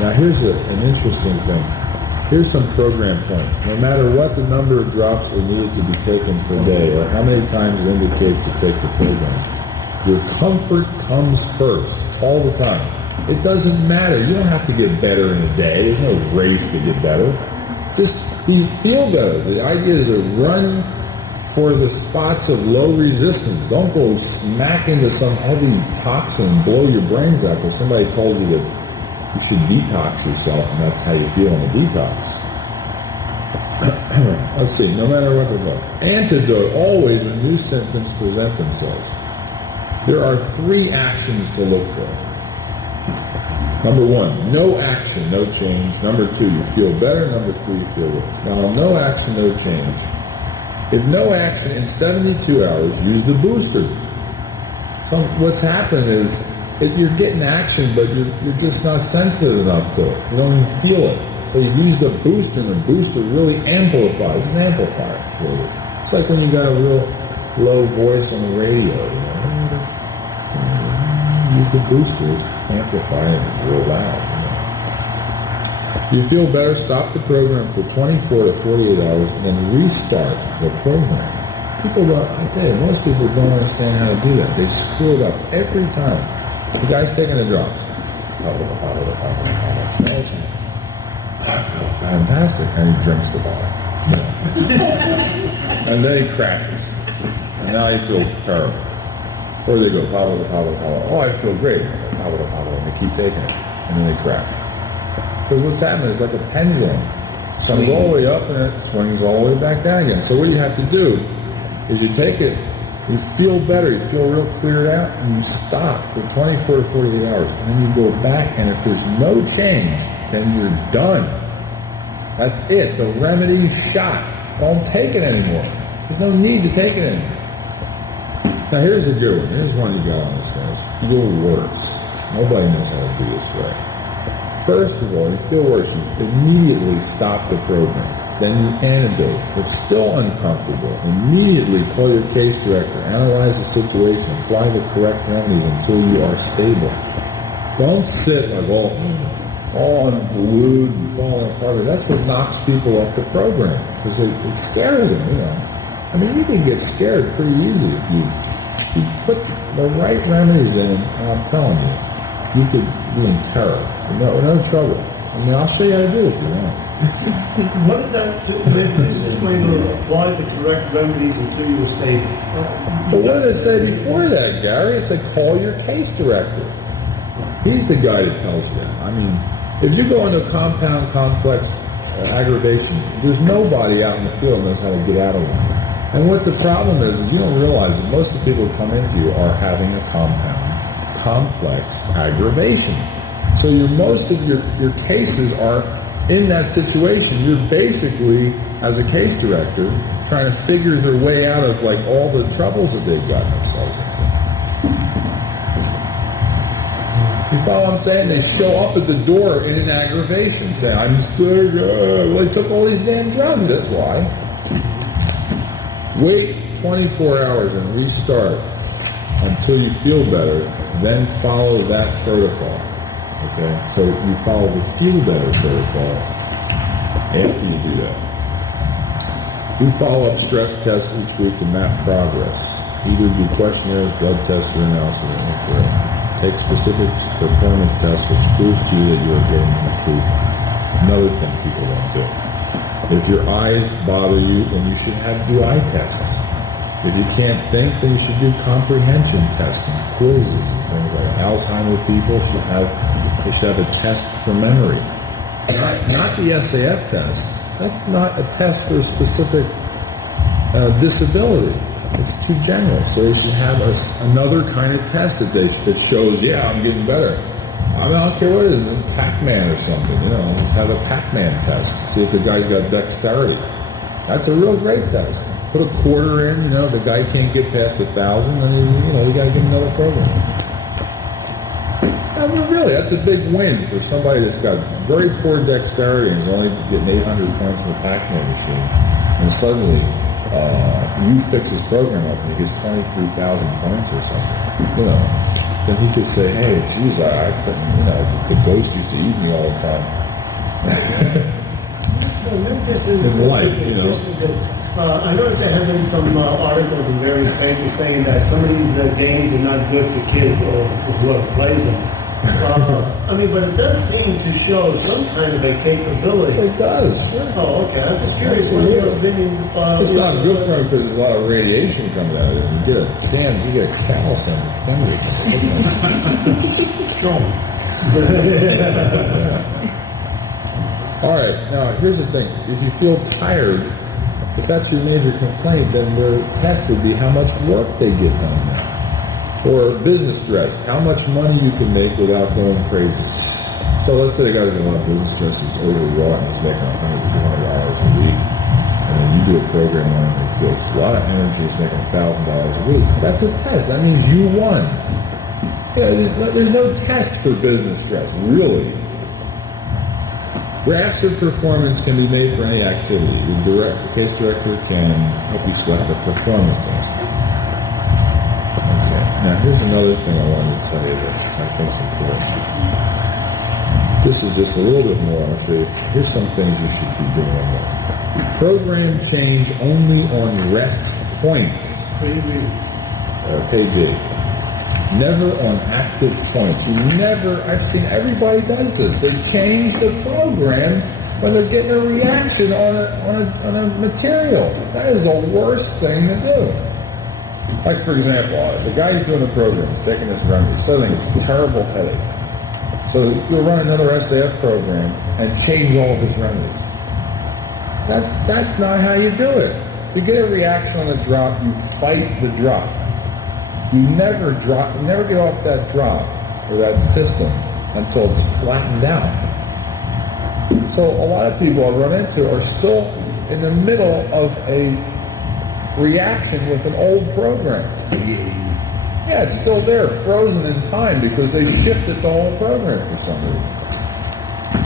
Now here's an interesting thing. Here's some program points. No matter what the number of drops are needed to be taken per day, or how many times it indicates to take the program, your comfort comes first, all the time. It doesn't matter. You don't have to get better in a day. There's no race to get better. Just feel better. The idea is to run for the spots of low resistance. Don't go smack into some heavy toxin and blow your brains out because somebody told you that you should detox yourself and that's how you feel in a detox. Let's see, no matter what the fuck. Antidote, always when new symptoms present themselves. There are 3 actions to look for. Number 1, no action, no change. Number 2, you feel better. Number 3, you feel worse. Now, no action, no change. If no action in 72 hours, use the booster. So what's happened is, if you're getting action, but you're just not sensitive enough to it. You don't even feel it. So you use the booster, and the booster really amplifies. It's an amplifier, really. It's like when you got a real low voice on the radio. Use the booster, amplify it real loud. You feel better, stop the program for 24 to 48 hours, and then restart the program. People most people don't understand how to do that. They screw it up every time. The guy's taking a drop. Fantastic. And he drinks the bottle. And then he crashes. And now he feels terrible. Or they go, hollow. Oh, I feel great. Hollow. And they keep taking it. And then they crash. So what's happening is like a pendulum. It comes all the way up and it swings all the way back down again. So what you have to do is you take it, you feel better, you feel real cleared out, and you stop for 24 to 48 hours. And then you go back, and if there's no change, then you're done. That's it. The remedy's shot. Don't take it anymore. There's no need to take it anymore. Now here's a good one. Here's one you got on this list. Feel worse. Nobody knows how to do this right. First of all, you feel worse, you immediately stop the program. Then you antidote. It's still uncomfortable. Immediately call your case director, analyze the situation, apply the correct remedies until you are stable. Don't sit like all unglued and falling apart. That's what knocks people off the program because it scares them, you know. I mean, you can get scared pretty easy if you put the right remedies in, and I'm telling you, you could be in terror. No trouble. I mean, I'll show you how to do it if you want. What is that? This way to apply the correct remedies until you are stable. But what did it say before that, Gary? It said call your case director. He's the guy that tells you that. I mean, if you go into compound complex aggravation, there's nobody out in the field knows how to get out of one. And what the problem is you don't realize that most of the people who come into you are having a compound complex aggravation. So most of your cases are in that situation. You're basically, as a case director, trying to figure their way out of like all the troubles that they've gotten themselves into. You follow what I'm saying? They show up at the door in an aggravation, saying, I'm sick, well, they took all these damn drugs, that's why. Wait 24 hours and restart until you feel better, then follow that protocol. Okay, so you follow the feel better protocol after you do that. Do follow-up stress tests each week to map progress. Either do questionnaires, blood tests, or analysis. Take specific performance tests which prove to you that you are getting improvement. Another thing people don't do. If your eyes bother you, then you should do eye tests. If you can't think, then you should do comprehension tests and quizzes and things like that. Alzheimer's people should have a test for memory. Not the SAF test. That's not a test for a specific disability. It's too general. So they should have another kind of test that shows, yeah, I'm getting better. I don't care what it is, Pac-Man or something, you know, have a Pac-Man test. See if the guy's got dexterity. That's a real great test. Put a quarter in, you know, the guy can't get past 1,000, and you got to give him another program. I mean, really, that's a big win for somebody that's got very poor dexterity and is only getting 800 points from the Pac-Man machine. And suddenly, you fix his program up and he gets 23,000 points or something. You know, then he could say, hey, geez, I couldn't, the ghost used to eat me all the time. In life, I noticed there have been some articles in various papers saying that some of these games are not good for kids or whoever plays them. But it does seem to show some kind of a capability. It does. Oh, okay. I'm just curious what your opinion. It's not good for him because there's a lot of radiation coming out of it. You get a callus on your fingers. Show 'em. All right, now here's the thing. If you feel tired, if that's your major complaint, then the test would be how much work they get done now. Or business stress, how much money you can make without going crazy. So let's say the guy's got a lot of business stress, he's overwrought, and he's making $100 a week. And then you do a program on him that feels a lot of energy, he's making $1,000 a week. That's a test. That means you won. There's no test for business stress, really. Graphs of performance can be made for any activity. The case director can help you select a performance test. Okay. Now here's another thing I wanted to tell you that I think is important. This is just a little bit more. I'll show you. Here's some things you should be doing more. Program change only on rest points. Page 8. Never on active points. I've seen everybody does this. They change the program when they're getting a reaction on a material. That is the worst thing to do. Like, for example, the guy's doing a program, taking this remedy, suddenly it's a terrible headache. So he'll run another SAF program and change all of his remedies. That's not how you do it. To get a reaction on a drop, you fight the drop. You never get off that drop or that system until it's flattened out. So a lot of people I run into are still in the middle of a reaction with an old program. Yeah, it's still there, frozen in time because they shifted the whole program for some reason.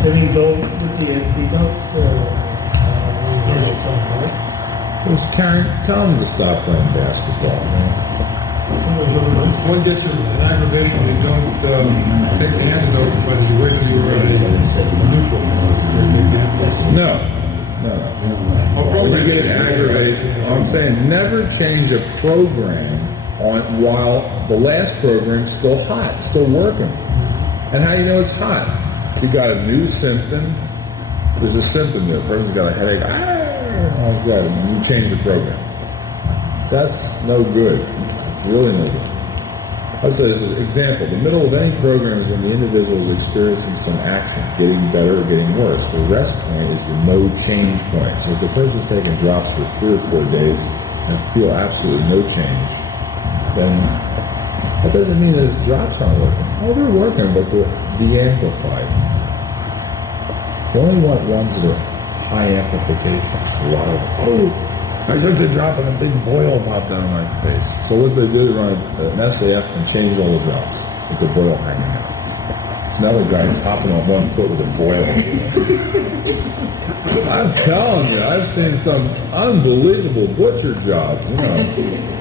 Then you go with the antidote. Tell them to stop playing basketball, man. One gets an aggravation when you don't take the antidote, but you wait till you're neutral. No. When you get an aggravation, I'm saying never change a program while the last program's still hot, still working. And how do you know it's hot? You got a new symptom. There's a symptom there. The person's got a headache. Oh, God, you change the program. That's no good. Really no good. I'll say this as an example. The middle of any program is when the individual is experiencing some action, getting better or getting worse. The rest point is the no change point. So if the person's taking drops for 3 or 4 days and feel absolutely no change, then that doesn't mean that his drops aren't working. Oh, they're working, but they're de-amplified. You only want ones that are high amplification. A lot of, I took the drop and a big boil popped out of my face. So what they did, they run an SAF and change all the drops with the boil hanging out. Now the guy's hopping on one foot with a boil. I'm telling you, I've seen some unbelievable butcher jobs,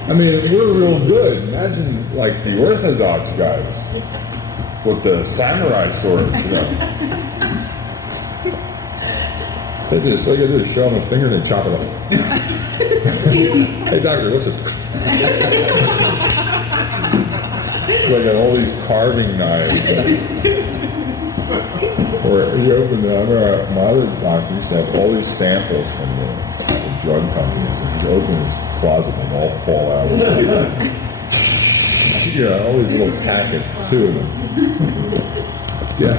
I mean, we're real good. Imagine, like, the Orthodox guys with the samurai swords, They just, all you do is show them a finger and they chop it off. Hey, doctor, what's it? Like all these carving knives. Or you open my other doctor used to have all these samples from the drug companies. And you open his closet and they all fall out. Yeah, all these little packets, 2 of them. Yeah.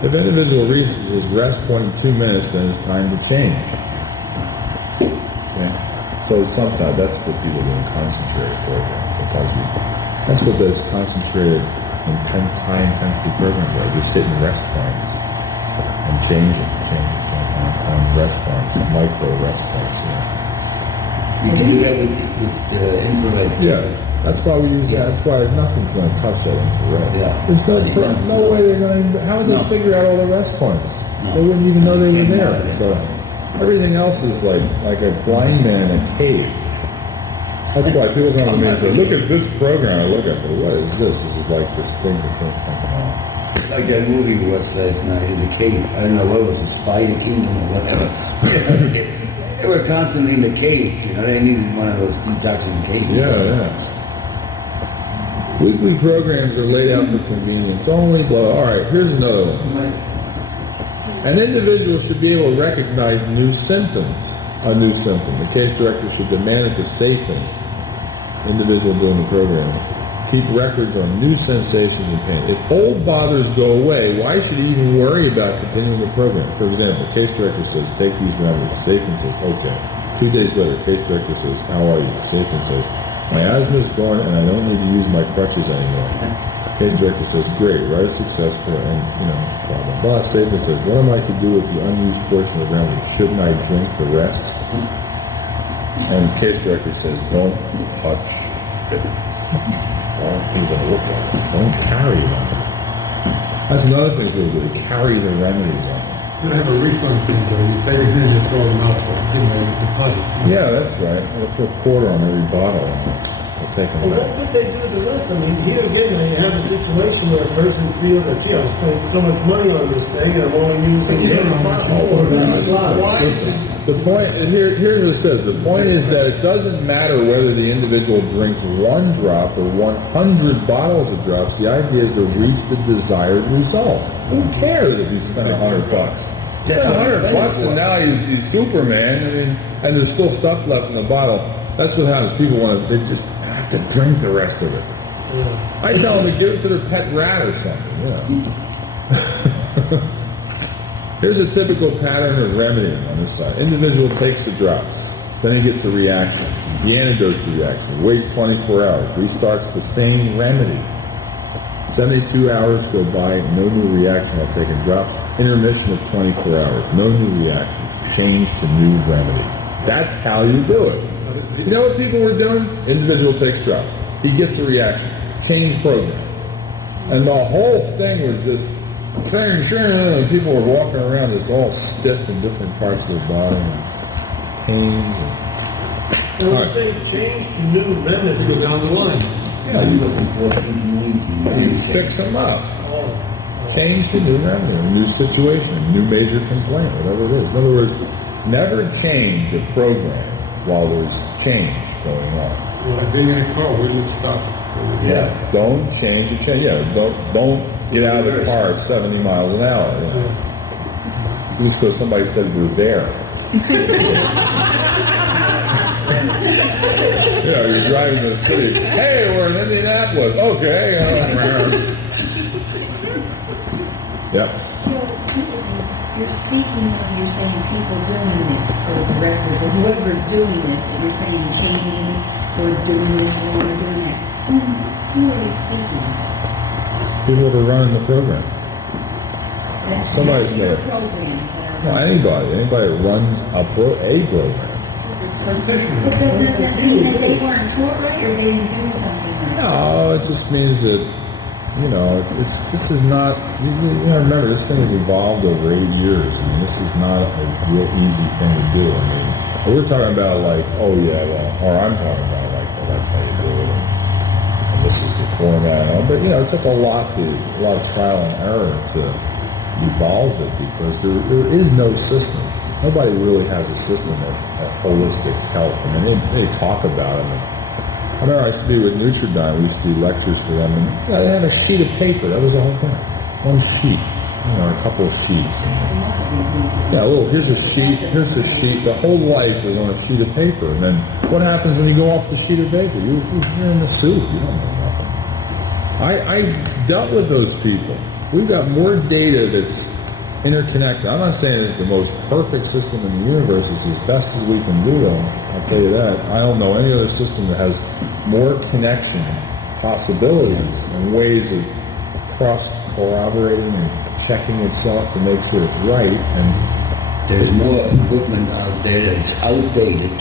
If an individual reaches his rest point in 2 minutes, then it's time to change. Okay? So sometimes that's what people do in concentrated programs. That's what those concentrated, high intensity programs are. Just hitting rest points and changing on rest points, micro rest points. You can do that with infrared. Yeah. That's why we use that. That's why nothing's going to touch that infrared. Yeah. There's no way they're going to. How would they figure out all the rest points? They wouldn't even know they were there. So everything else is like a blind man in a cave. That's why people come to me and say, look at this program. I look at it, what is this? This is like this thing that's coming on. Like that movie we watched last night in the cave. I don't know what was it, Spider Kingdom or whatever. They were constantly in the cage, you know, they needed one of those detoxing cages. Yeah. Weekly programs are laid out for convenience only, but all right, here's another one. An individual should be able to recognize a new symptom. The case director should demand that the safe individual doing the program keep records on new sensations and pain. If old bothers go away, why should he even worry about continuing the program? For example, case director says, take these remedies. Patient says, okay. 2 days later, case director says, how are you? Patient says, my asthma is gone and I don't need to use my crutches anymore. Case director says, great, write a success story, and, blah, blah, blah. Patient says, what am I to do with the unused portion of the remedy? Shouldn't I drink the rest? And case director says, don't touch it. Don't carry them. That's another thing to do, carry the remedies on. You have a refund thing, though. You take it in and throw them out for deposit. Yeah, that's right. I'll put a quarter on every bottle. I'll take them Well, back. what would they do the rest? I mean, here again, you have a situation where a person feels that, gee, I spent so much money on this thing and I'm only using one bottle. Why Listen, the point, and here's what it says, the point is that it doesn't matter whether the individual drinks 1 drop or 100 bottles of drops. The idea is to reach the desired result. Who cares if you spent $100? Spent $100 and now he's Superman, and there's still stuff left in the bottle. That's what happens. People they just have to drink the rest of it. Yeah. I tell them to give it to their pet rat or something, Here's a typical pattern of remedying on this side. Individual takes the drops. Then he gets a reaction. The antidote reaction. Waits 24 hours. Restarts the same remedy. 72 hours go by. No new reaction. I'll take a drop. Intermission of 24 hours. No new reaction. Change to new remedy. That's how you do it. You know what people were doing? Individual takes drops. He gets a reaction. Change program. And the whole thing was just and people were walking around just all stiff in different parts of their body and pains. And when you say change to new remedy, Go down the line. Yeah, you fix them up. Change to new remedy, a new situation, a new major complaint, whatever it is. In other words, never change a program while there's change going on. Like being in a car, where did it stop? Yeah, don't change the change. Yeah, don't get out of the car at 70 miles an hour. Just because somebody said we're there. You're driving to the city. Hey, we're in Indianapolis. Okay. Yep. You're speaking when you're saying people doing it for the record, or whoever's doing it, you're saying changing it or doing this or doing that. Who are you speaking of? People that are running the program. That's Somebody's your doing it. program. No, anybody that runs a program. But doesn't that mean that they weren't taught right or they didn't do something right? No, it just means that, this is not, remember, this thing has evolved over 8 years. I mean, this is not a real easy thing to do. I mean, we're talking about or I'm talking about that's how you do it. And this is the format and all. But, it took a lot of trial and error to evolve it because there is no system. Nobody really has a system of holistic health. I mean, they talk about it. I remember I used to do with Nutridyne, we used to do lectures for them, and they had a sheet of paper. That was the whole thing. One sheet. A couple of sheets. Here's a sheet. The whole life is on a sheet of paper. And then what happens when you go off the sheet of paper? You're in the soup. You don't know nothing. I dealt with those people. We've got more data that's interconnected. I'm not saying it's the most perfect system in the universe. It's as best as we can do it. I'll tell you that. I don't know any other system that has more connection, possibilities, and ways of cross-corroborating and checking itself to make sure it's right. And there's more equipment out there that's outdated,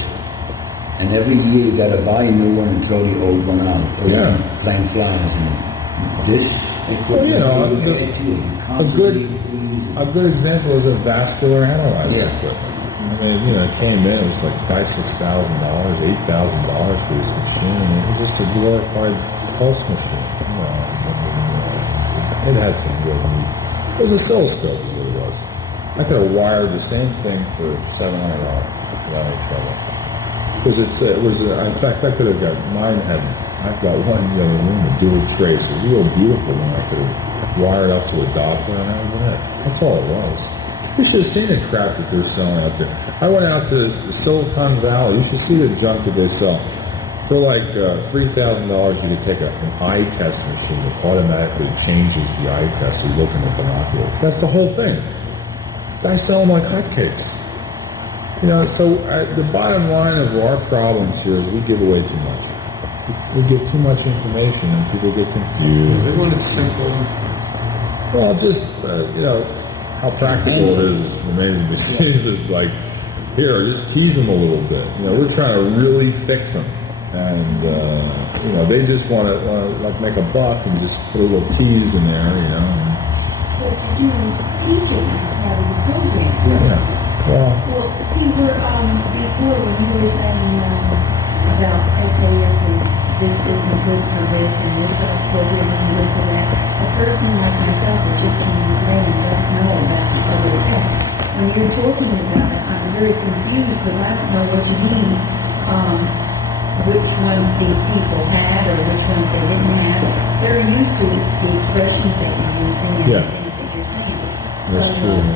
and every year you got to buy a new one and throw the old one out. Or plain flies. And this equipment, a good example is a vascular analyzer equipment. mean, you know, it came in, it was like $5,000, $6,000, $8,000 for this machine. And it was just a glorified pulse machine. You know, it had some good. It was a oscilloscope, is what it was. I could have wired the same thing for $700 without any trouble. Because it was, in fact, I could have got, I've got one in the other room, a dual trace, a real beautiful one. I could have wired up to a Doppler and that was it. That's all it was. You should have seen the crap that they're selling out there. I went out to the Silicon Valley. You should see the junk that they sell. For like $3,000, you could take an eye test machine that automatically changes the eye test so you look in the binoculars. That's the whole thing. Guys sell them like hotcakes. You know, so the bottom line of our problems here is we give away too much. We give too much information and people get confused. They want it simple. Well, just, you know, how practical it is amazing to see. It's like, here, just tease them a little bit. You know, we're trying to really fix them. And, you know, they just want to, like, make a buck and just put a little tease in there, you know. Well, teaching part of the program. Yeah. Well, see, we're, before when you were saying about SAF and this isn't good for this and this program and this and that, a person like myself is just in the brain and doesn't know about the other tests. When you're talking about it, I'm very confused because I don't know what you mean, which ones these people had or which ones they didn't have. They're used to the expressions that you use and Yeah. everything that you're saying. that's So, true.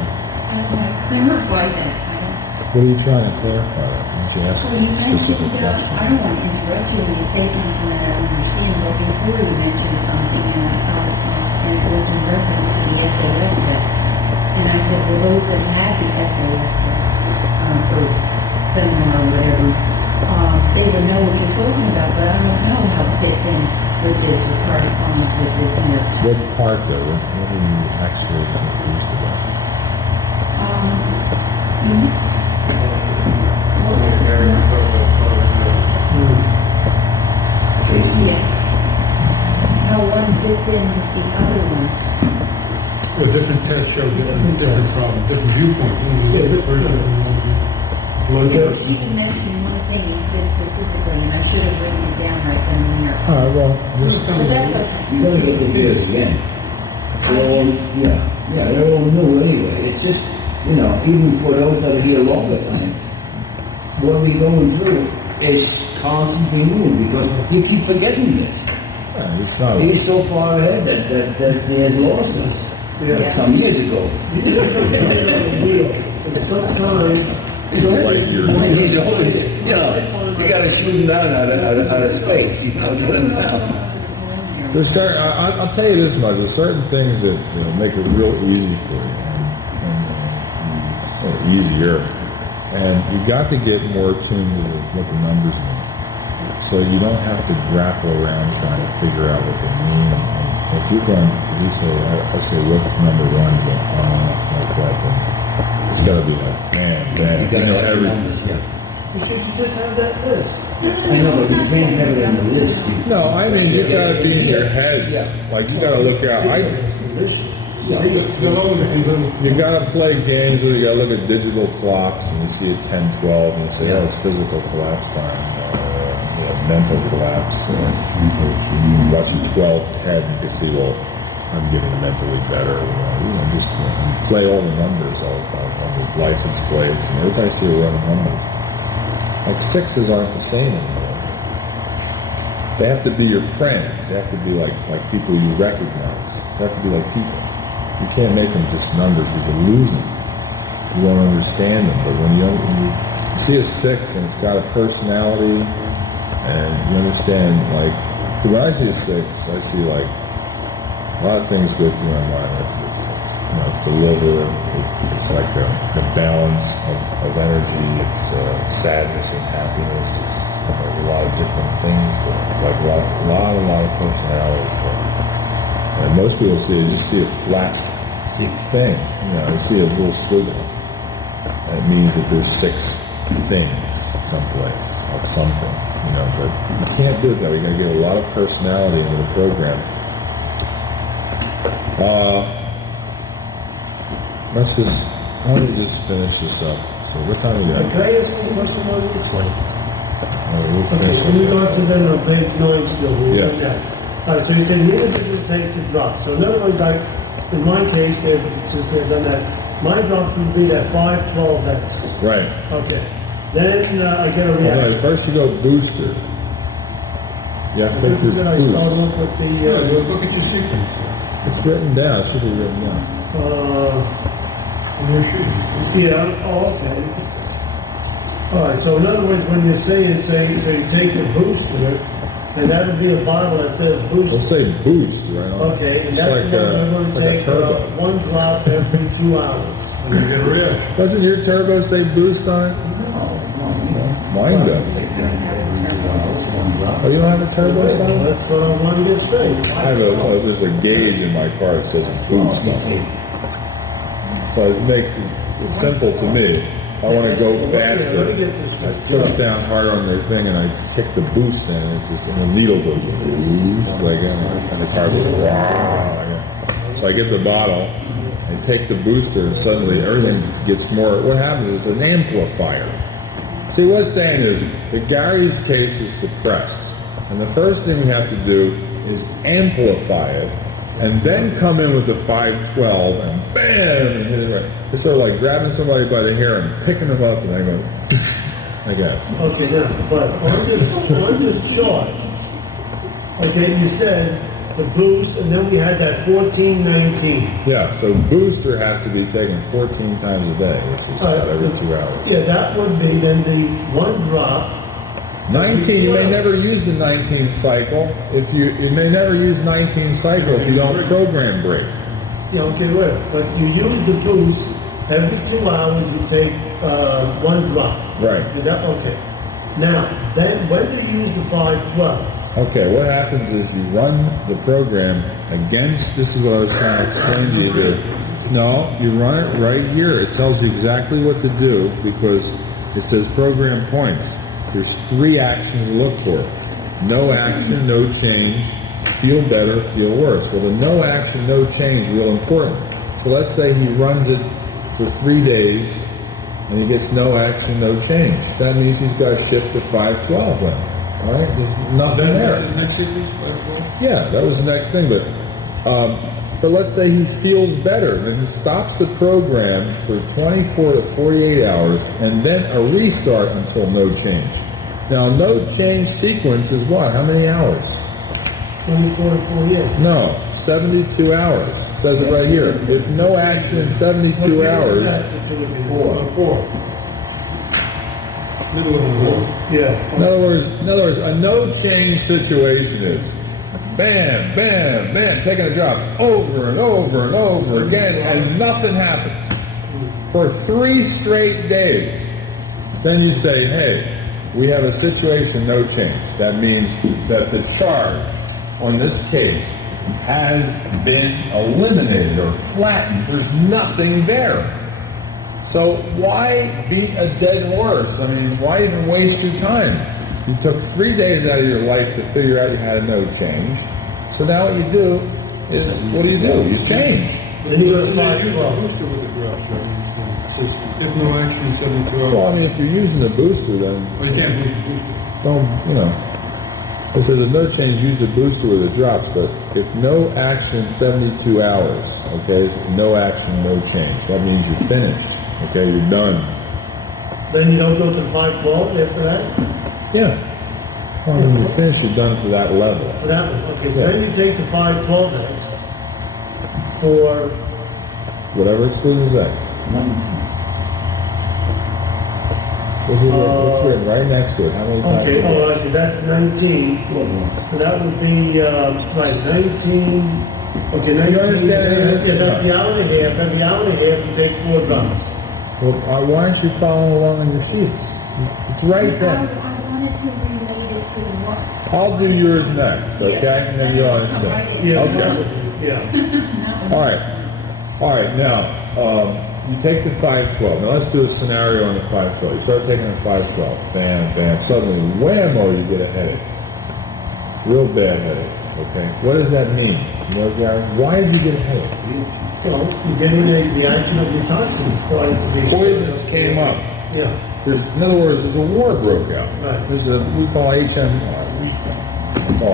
I'm not quite that. What are you trying to clarify? Why don't you ask Well, you a mentioned, specific I question? don't want to interrupt you when you say something that I don't understand, but before you mentioned something, and it was in reference to the SAF test. And I said, well, those that had the SAF for seminar or whatever, they would know what you're talking about, but I don't know how it fits in with this or corresponds with this here. What part, though? What are you actually confused about? Yeah. How one fits in with the other one. Well, different tests show different problems, different viewpoints. You can mention one thing you said specifically, and I should have written it down right then and there. All right, well, But that's okay. You're going to get the videos again. They're all new anyway. It's just, you know, even for those that are here longer time, what we're going through is constantly new because you keep forgetting this. it's not. He's so far ahead that he has lost us Yeah. some years ago. Sometimes, Like He's always, you know, you got to shoot him down out of space. You know, put him down. There's certain, I'll tell you this much, there's certain things that make it real easy for you, or easier, and you got to get more tuned to what the numbers mean. So you don't have to grapple around trying to figure out what they mean. And if you're going, if you say, I say, what's number one? You go, like that, then it's got to be like, man, you know, everything. you just have that list. I know, but you can't have it on the list. No, I mean, you got to be in your head. Like, you got to look out. You got to play games where you got to look at digital clocks and you see a 10-12 and you say, oh, it's physical collapse time, mental collapse. You watch a 12 head and you can see, well, I'm getting mentally better. Just play all the numbers all the time on the license plates, and everybody's here running numbers. Like sixes aren't the same anymore. They have to be your friends. They have to be like people you recognize. They have to be like people. You can't make them just numbers. You can lose them. You won't understand them. But when you see a six and it's got a personality, and you understand, like, when I see a six, I see like a lot of things go through my mind. It's the liver. It's like the balance of energy. It's sadness and happiness. It's a lot of different things. Like a lot of personalities. And most people just see a flat thing. They see a little squiggle. And it means that there's six things someplace of something. But you can't do it that way. You got to get a lot of personality into the program. Why don't you just finish this up? So what time is that? Can I ask you a question on this? We'll Okay, finish in regards to then on page 9 still, we Yeah. look at. All right, so you say the individual takes the drop. So in other words, like, in my case, since they've done that, my drops would be that 5-12 X. Right. Okay. Then I get a Well, no, reaction. first you go booster. You have to take this Then I start boost. off with Yeah, the, look at your sequence. It's written down. It should be written down. On your sheet. Yeah, oh, okay. All right, so in other words, when you're saying, so you take the booster, and that would be a bottle that says We'll booster. say boost right on. Okay, and It's that's like the one we're going to like a take turbo. one drop every 2 hours. And you get a reaction. Doesn't your turbo say boost on it? Mine does. Oh, you don't have a turbo sign? That's what I wanted to say. I have there's a gauge in my car that says boost on it. So it makes it's simple to me. I want to go faster. I push down harder on the thing and I kick the boost in and the needle goes boost like that, and the car goes wow. Like that. So I get the bottle and take the booster and suddenly everything gets more. What happens is an amplifier. See, what's saying is that Gary's case is suppressed. And the first thing we have to do is amplify it and then come in with the 512 and bam! And hit it right. It's sort of like grabbing somebody by the hair and picking them up and I go, I guess. Okay, now, but on this chart, okay, you said the boost, and then we had that 14-19. Yeah, so booster has to be taken 14 times a day, which is about every 2 hours. Yeah, that would be then the one drop. 19, you may never use the 19th cycle. You may never use 19 cycle if you don't program break. Yeah, okay, wait, but you use the boost every 2 hours. You take one drop. Right. Is that okay? Now, then when do you use the 512? Okay, what happens is you run the program against, this is what I was trying to explain to you. No, you run it right here. It tells you exactly what to do because it says program points. There's 3 actions to look for. No action, no change, feel better, feel worse. Well, the no action, no change is real important. So let's say he runs it for 3 days and he gets no action, no change. That means he's got to shift to 512 then. All right? There's nothing there. That's the next sequence, 5-12? Yeah, that was the next thing. But let's say he feels better, then he stops the program for 24 to 48 hours and then a restart until no change. Now, no change sequence is what? How many hours? 24 to 48. No, 72 hours. It says it right here. If no action in 72 hours, Four. Middle of the board. Yeah. in other words, a no change situation is bam, bam, bam, taking a drop over and over and over again, and nothing happens for 3 straight days. Then you say, hey, we have a situation, no change. That means that the charge on this case has been eliminated or flattened. There's nothing there. So why beat a dead horse? I mean, why even waste your time? You took 3 days out of your life to figure out you had a no change. So now what you do is, what do? You change. Then you go to Use the 512. booster with the drops, right? It says, if no action, 72 hours. Well, I mean, if you're using the booster, then Well, you can't boost the booster. don't, it says a no change, use the booster with the drops, but if no action 72 hours, okay, it's no action, no change. That means you're finished, okay, you're done. Then you don't go to 512 after that? Yeah. Well, when you're finished, you're done for that level. For that one. Okay, Yeah. then you take the 512 X for, Whatever exclusion is that. It's written right next to it. How many times? okay, oh, I see, that's 19. So that would be, right, 19, okay, 19. You understand? Yeah, that's the hour and a half. Every hour and a half, you take 4 drops. Well, why aren't you following along on your sheets? It's right there. I wanted to relate it to work. I'll do yours next, okay? And then you'll understand. Yeah, Okay. yeah. All right. Now, you take the 512. Now let's do a scenario on the 512. You start taking the 512. Bam, bam. Suddenly, whammo, you get a headache. Real bad headache. Okay. What does that mean? You know, Gary? Why did you get a headache? Well, you're getting the action of your toxins. So Poisons came up. Yeah. In other words, there's a war broke out. Right. There's we call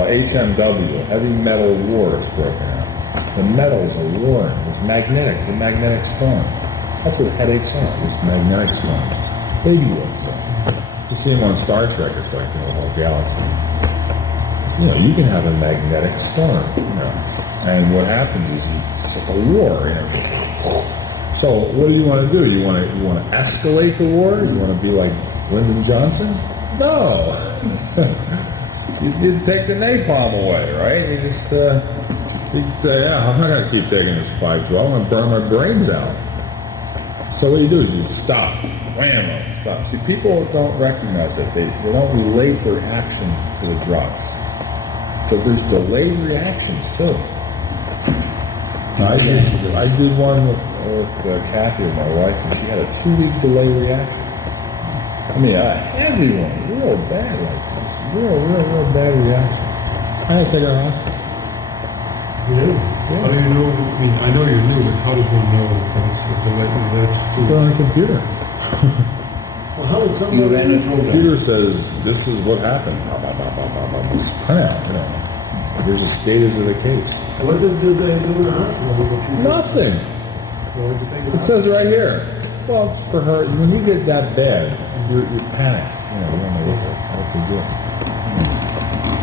HMW, a heavy metal war that's broken out. The metals are warring with magnetics, a magnetic storm. That's what headaches are, this magnetic storm. Baby wolves. You see them on Star Trek, it's like, the whole galaxy. You can have a magnetic storm, and what happens is it's like a war, So what do you want to do? You want to escalate the war? You want to be like Lyndon Johnson? No. you take the napalm away, right? You just say, yeah, I'm not going to keep taking this 5-12. I'm going to burn my brains out. So what you do is you stop. Wham! Stop. See, people don't recognize that. They don't relate their actions to the drugs. So there's delayed reactions too. I did one with Kathy, my wife, and she had a 2-week delay reaction. I mean, everyone, real bad, real bad reaction. I take her off. Yeah. How do you know? I mean, I know you knew, but how does one know that's the It's on a computer. Well, how would You somebody... ran the The program. computer says, this is what happened. This printout, There's a status of the case. What do they do in the hospital? Nothing. It says right here. Well, it's for her. When you get that bad, you panic. You don't know what to do.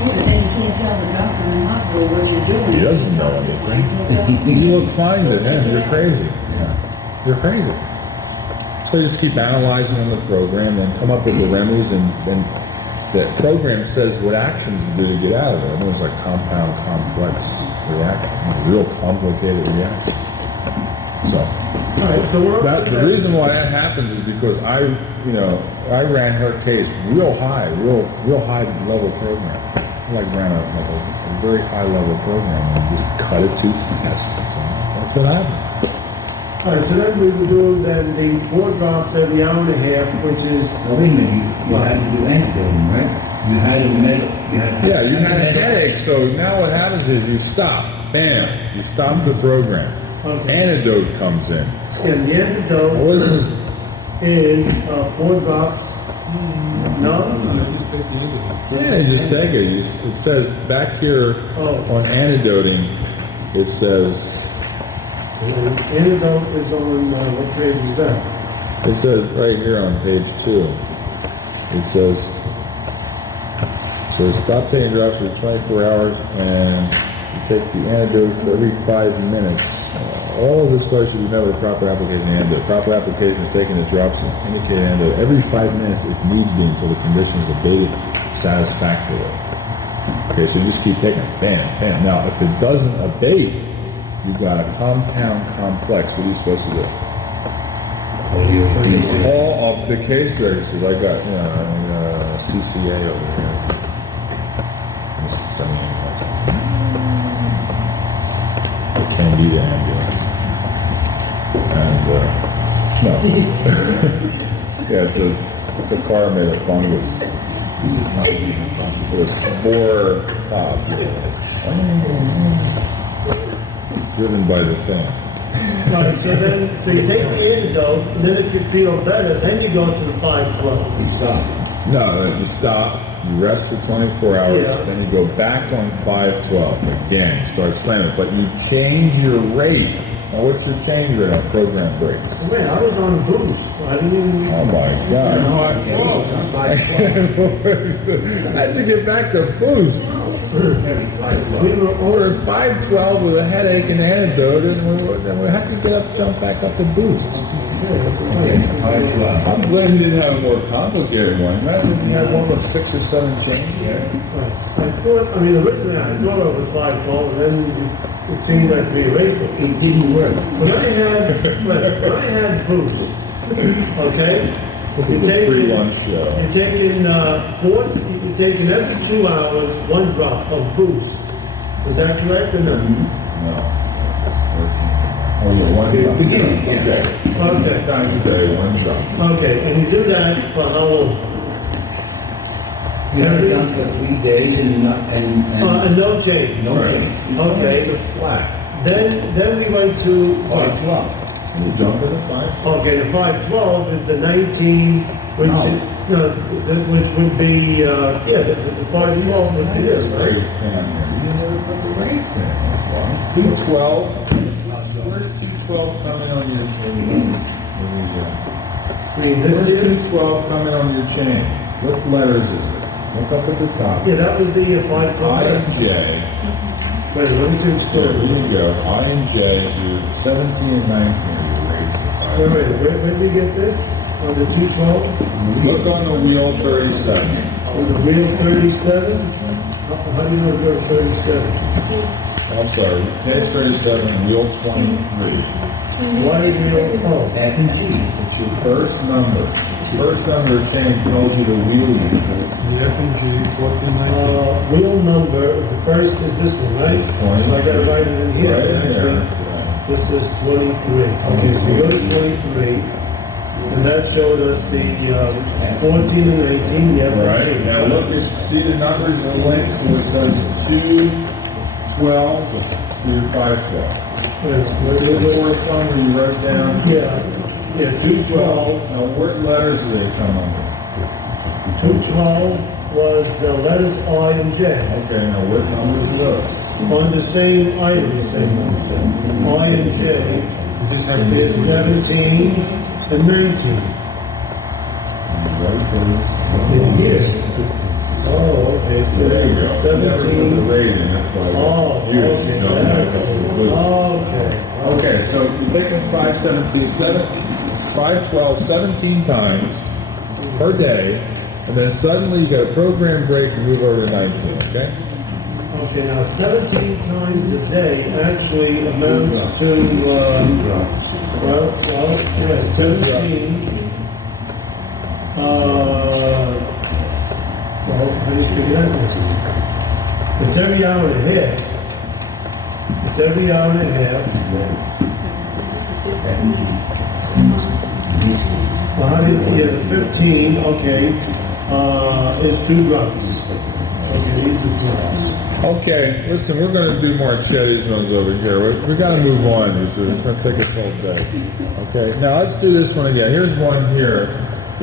Yeah, but then you can't tell the doctor in the hospital what you're doing. He doesn't know anything. You look fine to him. You're crazy. You're crazy. So you just keep analyzing on the program and come up with the remedies, and the program says what actions to do to get out of it. It's like compound, complex reaction, real complicated reaction. So, All right, so we're the reason why that happens is because I ran her case real high level program. I ran a very high level program and just cut it too fast. So that's what happened. All right, so then we would do then the 4 drops every hour and a half, which is... Well, wait a minute, you had to do antidote, right? You had a medical... You had a headache, so now what happens is you stop. Bam. You stop the program. Okay. Antidote comes in. And the antidote What is is 4 drops. No? Yeah, you just take it. It says back here on antidoting, it says... And the antidote is on what page is that? It says right here on page 2. It says stop taking drops for 24 hours and you take the antidote for every 5 minutes. All of this place should be met with proper application of the antidote. Proper application is taking the drops and indicate antidote every 5 minutes if needs be until the condition is abated satisfactorily. Okay, so you just keep taking it. Bam, bam. Now, if it doesn't abate, you've got a compound complex. What are you supposed to do? All of the case registers. I got, CCA over here. The Candida ambulance. And, no. Yeah, it's a car made of fungus. With a spore top. Driven by the thing. Right, so you take the antidote, and then if you feel better, then you go to the 512. You stop. No, you stop, you rest for 24 hours, Yeah. then you go back on 512 again, start slamming, but you change your rate. Now, what's your change rate on program break? Man, I was on boost. I didn't even... Oh my God! How'd you get back to boost? We were over 512 with a headache and antidote, and we have to get up, jump back up to boost. I'm glad you didn't have a more complicated one. Imagine you had one with 6 or 7 changes. Originally I thought it was 512, and then it seemed like the eraser. It didn't work. When I had boost, okay? This is a free lunch show. You're taking you're taking every 2 hours 1 drop of boost. Is that correct or no? No. Oh, yeah, one drop. Beginning, yeah. Okay. Times a day, 1 drop. Okay, and you do that for how long? You have it done for 3 days and No change. no change. Okay. Flat. Then we went to 512. And you jump to the 5. Okay, the 512 is the 19, which No. is, which would be, the 512 would be this, right? Rates down here. You didn't really put the rates in. That's why. 212. Where's 212 coming on your chain? I mean, this Where's is, 212 coming on your chain? What letters is it? Look up at the top. yeah, that was the 512. I and J. Wait, let me change There the you go. I and J. You're 17 and 19. You raised Wait, the wait, where did we get this? On the 212? 5. Look on the wheel 37. Was the wheel 37? How do you know it's 37? I'm sorry. Page 37, wheel 23. Why did you know? Oh, It's your first number. First number change tells you the wheel you use. The F and G, 1419. wheel number, the first is this one, right? 20. So I gotta write it in here. Right in there. This is 23. Okay, so we go to 23, and that showed us the 14 and 19. Yeah, Right. Now look, see the numbers in the link, so it says 2, 12 through 512. What's the first one where you wrote down? Yeah, 212. Now what letters do they come under? 212 was the letters I and J. Okay, now what numbers are those? On the same item, I and J is 17 and 19. In here. Oh, okay. So There you go. that's Never put the 17. rating, that's why. Oh, You okay. know, that's what we do. Okay. Okay, so you take them 512, 17 times per day, and then suddenly you got a program break and move over to 19, okay? Okay, now 17 times a day actually amounts to, yeah, 17. Well, how do you figure that? It's every hour and a half. It's every hour and a half. Well, how do you, yeah, the 15, okay, is 2 drops. Okay, these are drops. Okay, listen, we're going to do more Chetty's ones over here. We got to move on. It's going to take us all day. Okay, now let's do this one again. Here's one here.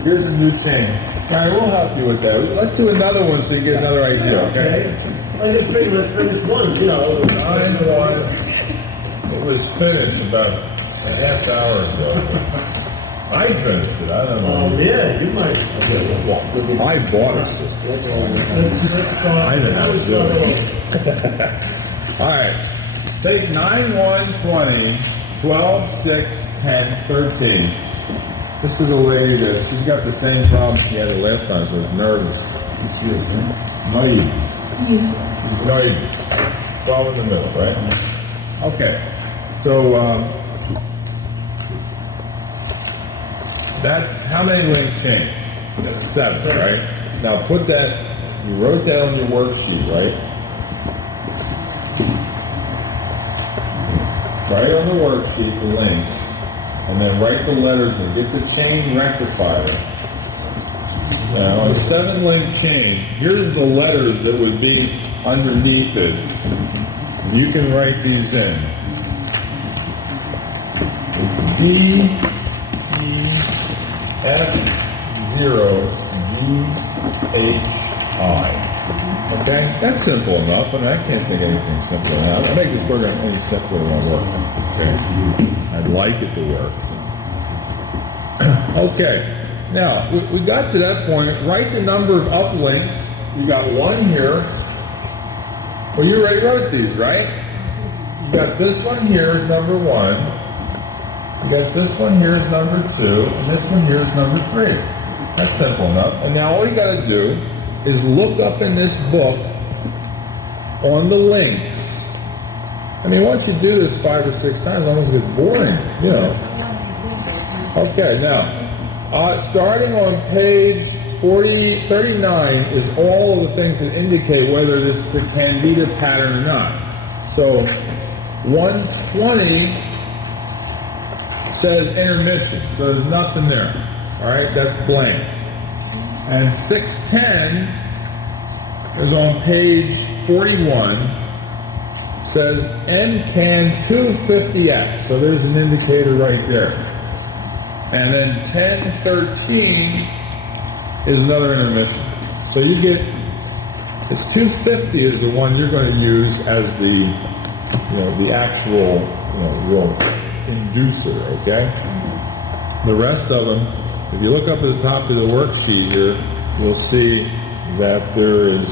Here's a new chain. All right, we'll help you with that. Let's do another one so you get another idea, okay? I just figured let's finish one, you know. Nine one. It was finished about a half hour ago. I finished it. I don't know. Oh, yeah, you might. I bought it. Let's start. I know how to let's do start it. over. All right. Take 9, 1, 20, 12, 6, 10, 13. This is a lady that she's got the same problem she had the last time, so it's nervous. Naive. Naive. 12 in the middle, right? Okay. So, that's how many link chains? That's 7, right? Now put that, you wrote that on your worksheet, right? Write on the worksheet the links, and then write the letters and get the chain rectifier. Now on a 7-link chain, here's the letters that would be underneath it. You can write these in. It's D, C, F, 0, G, H, I. Okay? That's simple enough, and I can't think of anything simpler now. I make this program any simpler than it work. Okay? I'd like it to work. Okay. Now, we got to that point. Write the number of uplinks. You got 1 here. Well, you already wrote these, right? You got this one here is number 1. You got this one here is number 2, and this one here is number 3. That's simple enough. And now all you got to do is look up in this book on the links. I mean, once you do this 5 or 6 times, it almost gets boring, you know. Okay, now, starting on page 39 is all of the things that indicate whether this is a Candida pattern or not. So, 120 says intermission, so there's nothing there. All right, that's blank. And 610 is on page 41. says NCAN 250X. So there's an indicator right there. And then 1013 is another intermission. So you get, it's 250 is the one you're going to use as the, the actual, real inducer, okay? The rest of them, if you look up at the top of the worksheet here, you'll see that there is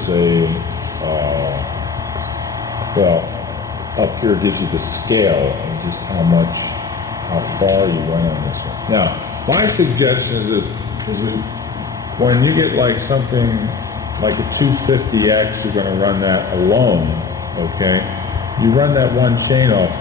up here it gives you the scale and just how far you went on this one. Now, my suggestion is this, is that when you get like something like a 250X, you're going to run that alone, okay? You run that one chain off,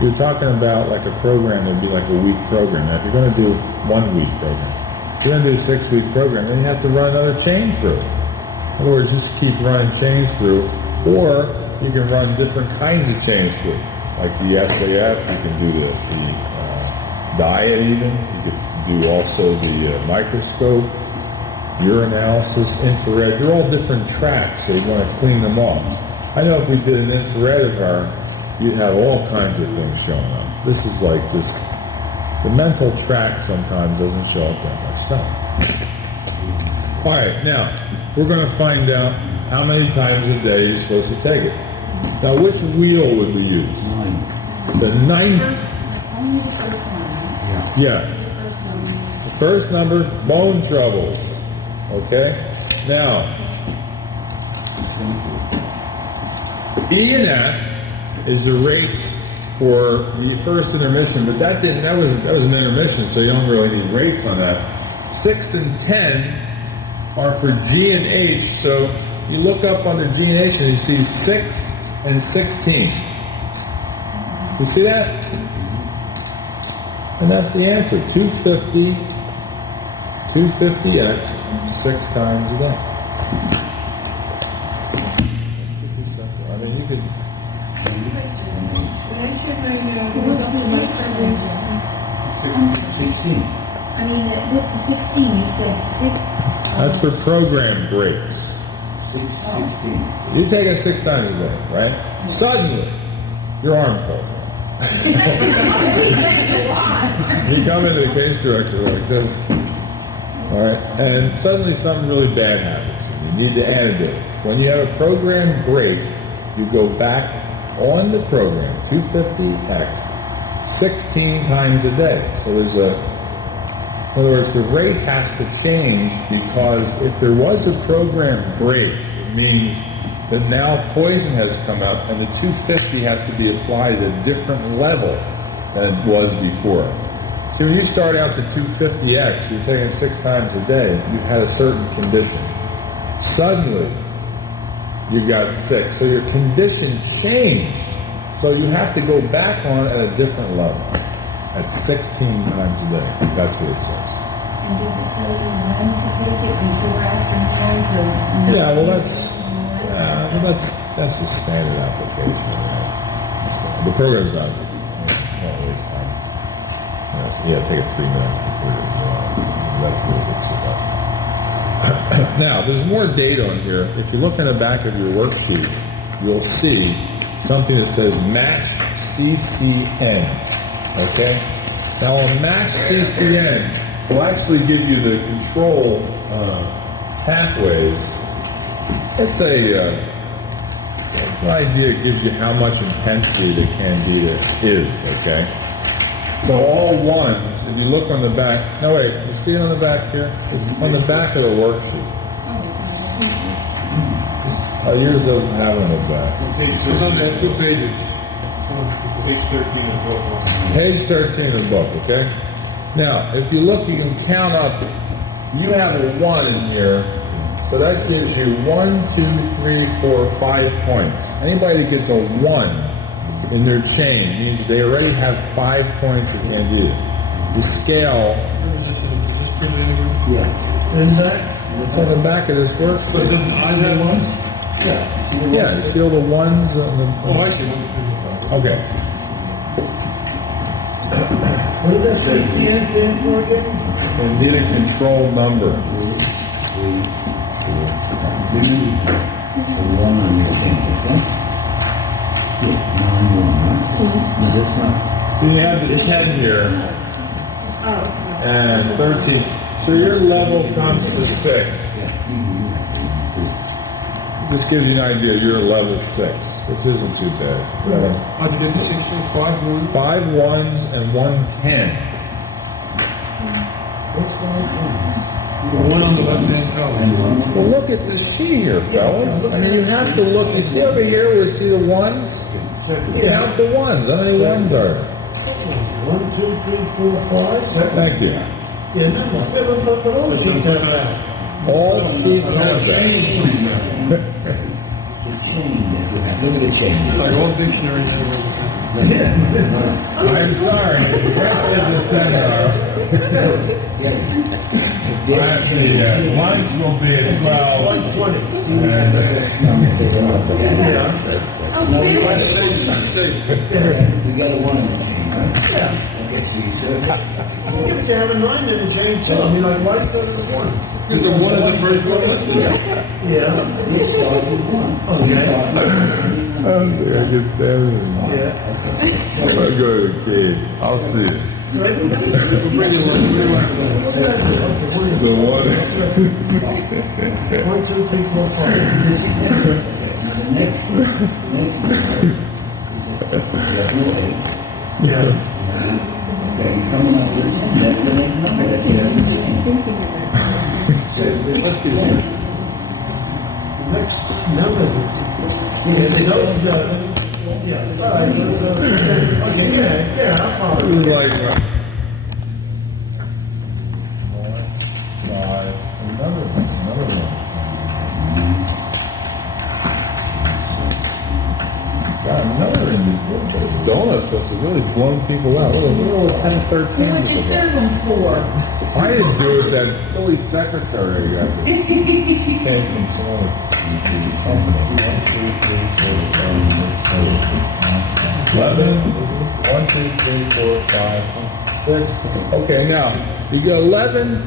you're talking about like a program would be like a week program. Now, if you're going to do 1 week program, if you're going to do a 6-week program, then you have to run another chain through. In other words, just keep running chains through, or you can run different kinds of chains through, like the SAF, you can do the diet even, you can do also the microscope, urinalysis, infrared. They're all different tracks, so you want to clean them off. I know if we did an infrared of her, you'd have all kinds of things showing up. This is like just, the mental track sometimes doesn't show up that much stuff. All right, now, we're going to find out how many times a day you're supposed to take it. Now, which wheel would we use? 9. The 9th? Only the first one. Yeah. The first number, bone trouble. Okay? Now, E and F is the rates for the first intermission, but that was an intermission, so you don't really need rates on that. 6 and 10 are for G and H, so you look up under G and H and you see 6 and 16. You see that? And that's the answer. 250, 250X, 6 times a day. I mean, you could... When I said right now, it was up to my friend. 16. I mean, this is 16, you said 6. That's for program breaks. 16. You take it 6 times a day, right? Suddenly, your arm falls off. You come into the case director like this, all right, and suddenly something really bad happens. You need to antidote. When you have a program break, you go back on the program, 250X, 16 times a day. So there's in other words, the rate has to change because if there was a program break, it means that now poison has come out and the 250 has to be applied at a different level than it was before. See, when you start out the 250X, you're taking 6 times a day, you had a certain condition. Suddenly, you got 6. So your condition changed. So you have to go back on at a different level. At 16 times a day. That's what it says. And does it tell you when to take it before, after times, or? Yeah, well that's the standard application. Right? The program's not always time. Yeah, take it 3 minutes before that's really good. Now, there's more data on here. If you look in the back of your worksheet, you'll see something that says match CCN. Okay? Now, a match CCN will actually give you the control pathways. It's an idea. It gives you how much intensity the Candida is, okay? So all ones, if you look on the back, no wait, you see it on the back here? It's on the back of the worksheet. Oh, yours doesn't have it on the back. There's only 2 pages. Page 13 of the book. Page 13 of the book, okay? Now, if you look, you can count up, you have a 1 in here, so that gives you 1, 2, 3, 4, 5 points. Anybody that gets a 1 in their chain means they already have 5 points of Candida. The scale, Yeah. isn't that? It's on the back of this work. But doesn't I have ones? Yeah. Yeah, you see all the 1s on the... Oh, I see. Okay. What does that CCN stand for again? Candida control number. The 1 on your thing, okay? No, that's not. You have the 10 here Oh, and 13. So your level comes to 6. This gives you an idea. You're at level 6, which isn't too bad. How'd you get the 6 things? 5 1? 5 1s and 1 10. One on the left hand column. Well, look at the sheet here, fellas. I mean, you have to look. You see over here where you see the 1s? Count the 1s. How many 1s are there? 1, 2, 3, 4, 5. Thank you. Yeah, no, but all the sheets have that. All sheets have that. Look at the change. Like all dictionaries. I'm sorry. The rest of the seminar. Actually, lunch will be at 12. 120. And, No, you got a 1 in the change, right? Yeah. Okay, so you should. Give it to have a 9 in the change too. I mean, like, why start with a 1? Because the 1 is the first one. Yeah. You start with 1. Okay. I just stand Yeah. I'm going to go to the cage. I'll see it. We'll bring it along. The 1. 1, 2, 3, 4, 5. Next. Yeah. Okay, he's coming up with that's the next number. That's the next number. Next number. Yeah, those, yeah, all right. Okay, yeah, I'll follow. It was like 5, another one. God, another in these donuts must have really blown people out. Look at little 10, 13. what did you serve them for? I didn't do it. That silly secretary got it. Can't control it. 11, 1, 2, 3, 4, 5, 6. Okay, now you go 11.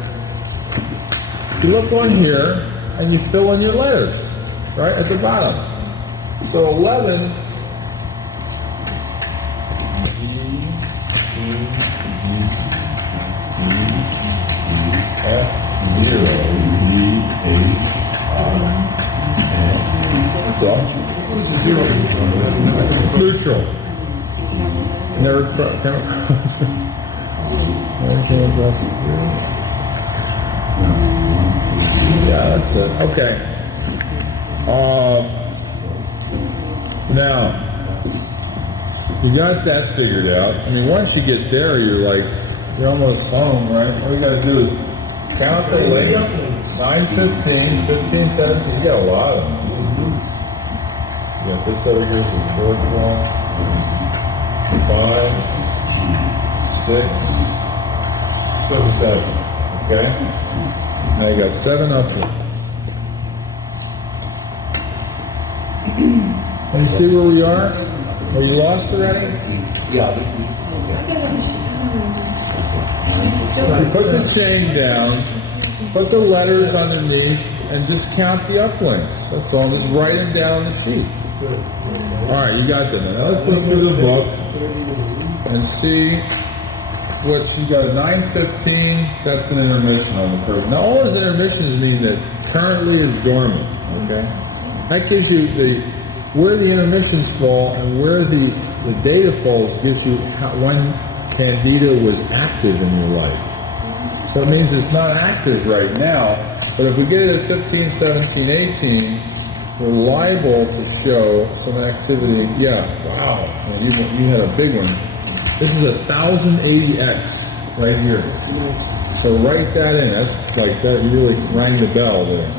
You look on here and you fill in your letters right at the bottom. So 11. F0 so neutral. Never yeah, that's it. Okay. Now you got that figured out. I mean, once you get there, you're almost home, right? All you got to do is count the links. 9, 15, 15, 17. You got a lot of them. You got this over here, the short one. 5, 6, 7. Okay? Now you got 7 up here. And you see where we are? Are you lost already? Yeah. You put the chain down, put the letters underneath, and just count the uplinks. That's all. Just write it down on the sheet. All right, you got that. Now let's look through the book and see what you got. 9:15. That's an intermission on the curve. Now all those intermissions mean that currently is dormant. Okay, that gives you where the intermissions fall and where the data falls gives you when Candida was active in your life. So it means it's not active right now, but if we get it at 15, 17, 18, we're liable to show some activity. Yeah, wow, you had a big one. This is 1080X right here. So write that in. That's like that really rang the bell there.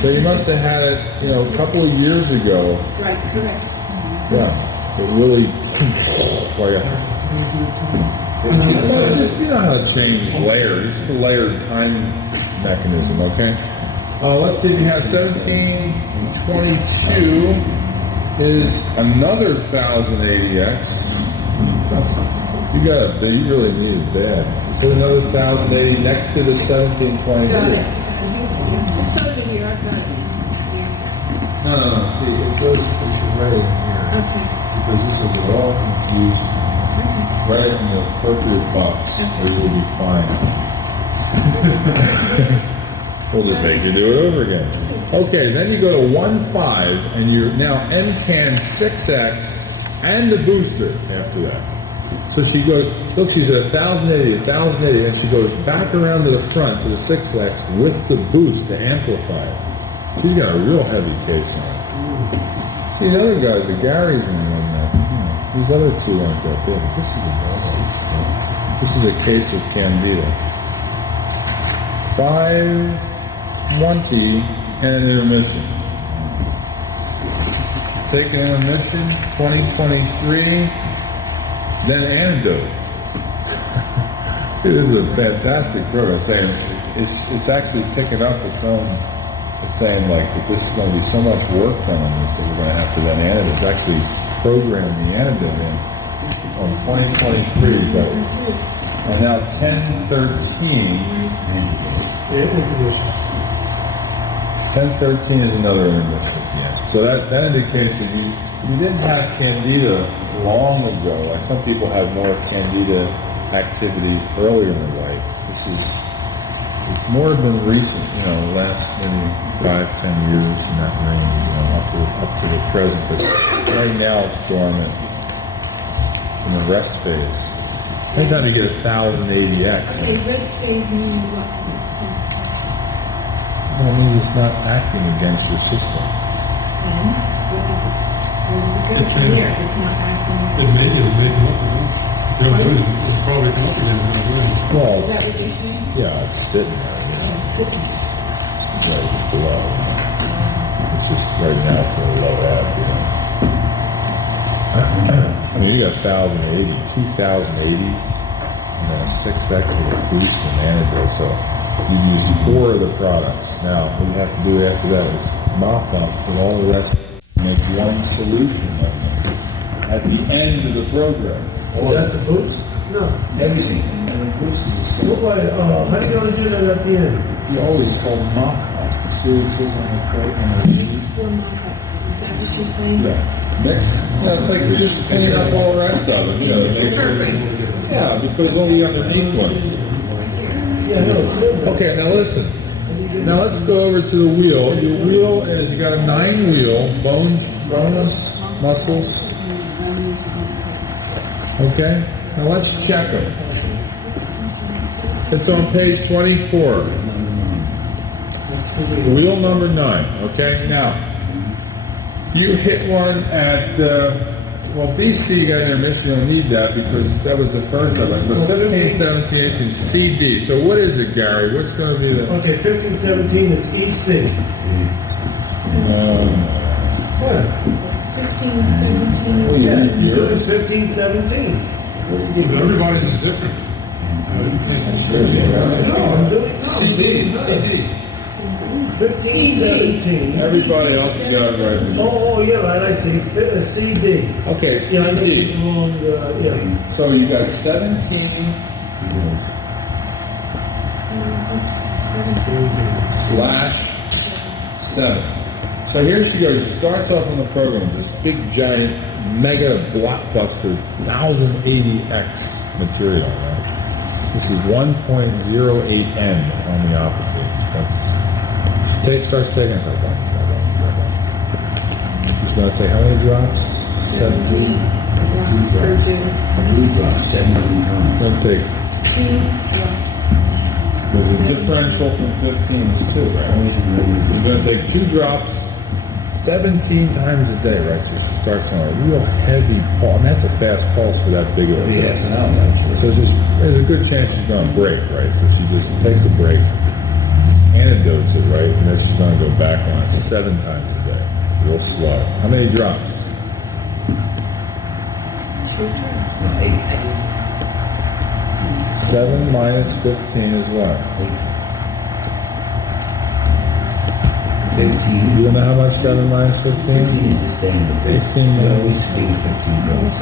So you must have had it, a couple of years ago. Right, correct. Yeah, it really. Well, just you know how to change layers. It's just a layered time mechanism. Okay. Let's see. We have 1722 is another 1080X. You really need it bad. Put another 1080 next to the 1722. Got it. It's over here, I got it. No. See, it goes right in here. Okay. because this is all infused right in the appropriate box. It will be fine. We'll just make you do it over again. Okay, then you go to 1.5, and you're now NCAN 6X and the booster after that. So she goes, look, she's at 1,080, 1,080, and she goes back around to the front to the 6X with the boost to amplify it. She's got a real heavy case now. See, the other guys, the Gary's and one that, these other two aren't that big. This is a case of Candida. 520 and an intermission. Take an intermission, 2023, then antidote. This is a fantastic program. Saying it's actually picking up its own. It's saying like that this is going to be so much work done on this that we're going to have to then antidote. It's actually programmed the antidote in on 2023, but and now 1013. 1013 is another intermission. So that indicates that you didn't have Candida long ago. Like some people have more Candida activity earlier in their life. It's more been recent, the last maybe 5-10 years in that range, up to the present. But right now it's dormant in the rest phase. Anytime you get 1,080x. Okay, rest phase meaning what? That means it's not acting against your system. And where does it go from here if it's not acting? It may just make them up again. It's probably come up again. Well, Is that what you're saying? yeah, it's sitting there, Sitting. It's below. It's just right now it's a low ebb, I mean, you got 1,080, 2,080, 6X with a boost and antidote, so you use 4 of the products. Now, what you have to do after that is mop up with all the rest, make one solution at the end of the program. Is that the boots? No. Everything. And the boost is How are you going to do that at the end? You always call mop up. Seriously, on the plate and the knees. Is that what you're saying? Yeah. Yeah, it's like you're just cleaning up all the rest of it, make sure. Yeah, because all the underneath ones. Yeah, no. Okay, now listen. Now let's go over to the wheel. Your wheel is, you got a 9 wheel, bones, muscles. Okay? Now let's check them. It's on page 24. Wheel number 9. Okay? Now, you hit one at, BC you got an intermission, you don't need that because that was the first of it. But 15, 17, 18, CD. So what is it, Gary? What's going to be the... Okay, 15, 17 is EC. What? 15, 17. Yeah, you're doing 15, 17. Everybody's is different. No, I'm doing CD. 15, 17. Everybody else got it right. Oh, yeah, right, I see. CD. Okay, Yeah, I know CD. it's wrong, yeah. So you got 17 /7. So here she goes. She starts off on the program with this big, giant, mega blockbuster 1080x material. Right? This is 1.08N homeopathy. Starts taking, it's like, she's going to take how many drops? 17. blue drop, 17 times. Going to take, there's a differential from 15s too, right? You're going to take 2 drops 17 times a day, right? So she starts on a real heavy pulse, and that's a fast pulse for that big of a Yes, now, actually. There's a good chance she's going to break, right? So she just takes a break, antidotes it, right? And then she's going to go back on it 7 times a day, real slow. How many drops? 7 minus 15 is what? 15. You know how much 7 minus 15? 15 is the same. 15 always see 15 drops.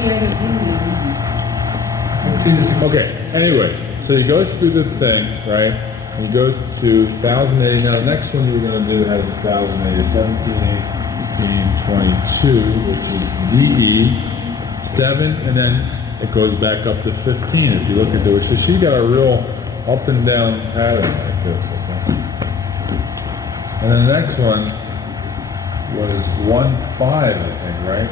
Okay, anyway, so you go through the thing, right? You go to 1,080. Now, the next one we're going to do has 1,080, 17, 18, 22, which is DE, 7, and then it goes back up to 15 if you look at it. So she got a real up and down pattern like this. Okay? And the next one was 1-5, I think, right?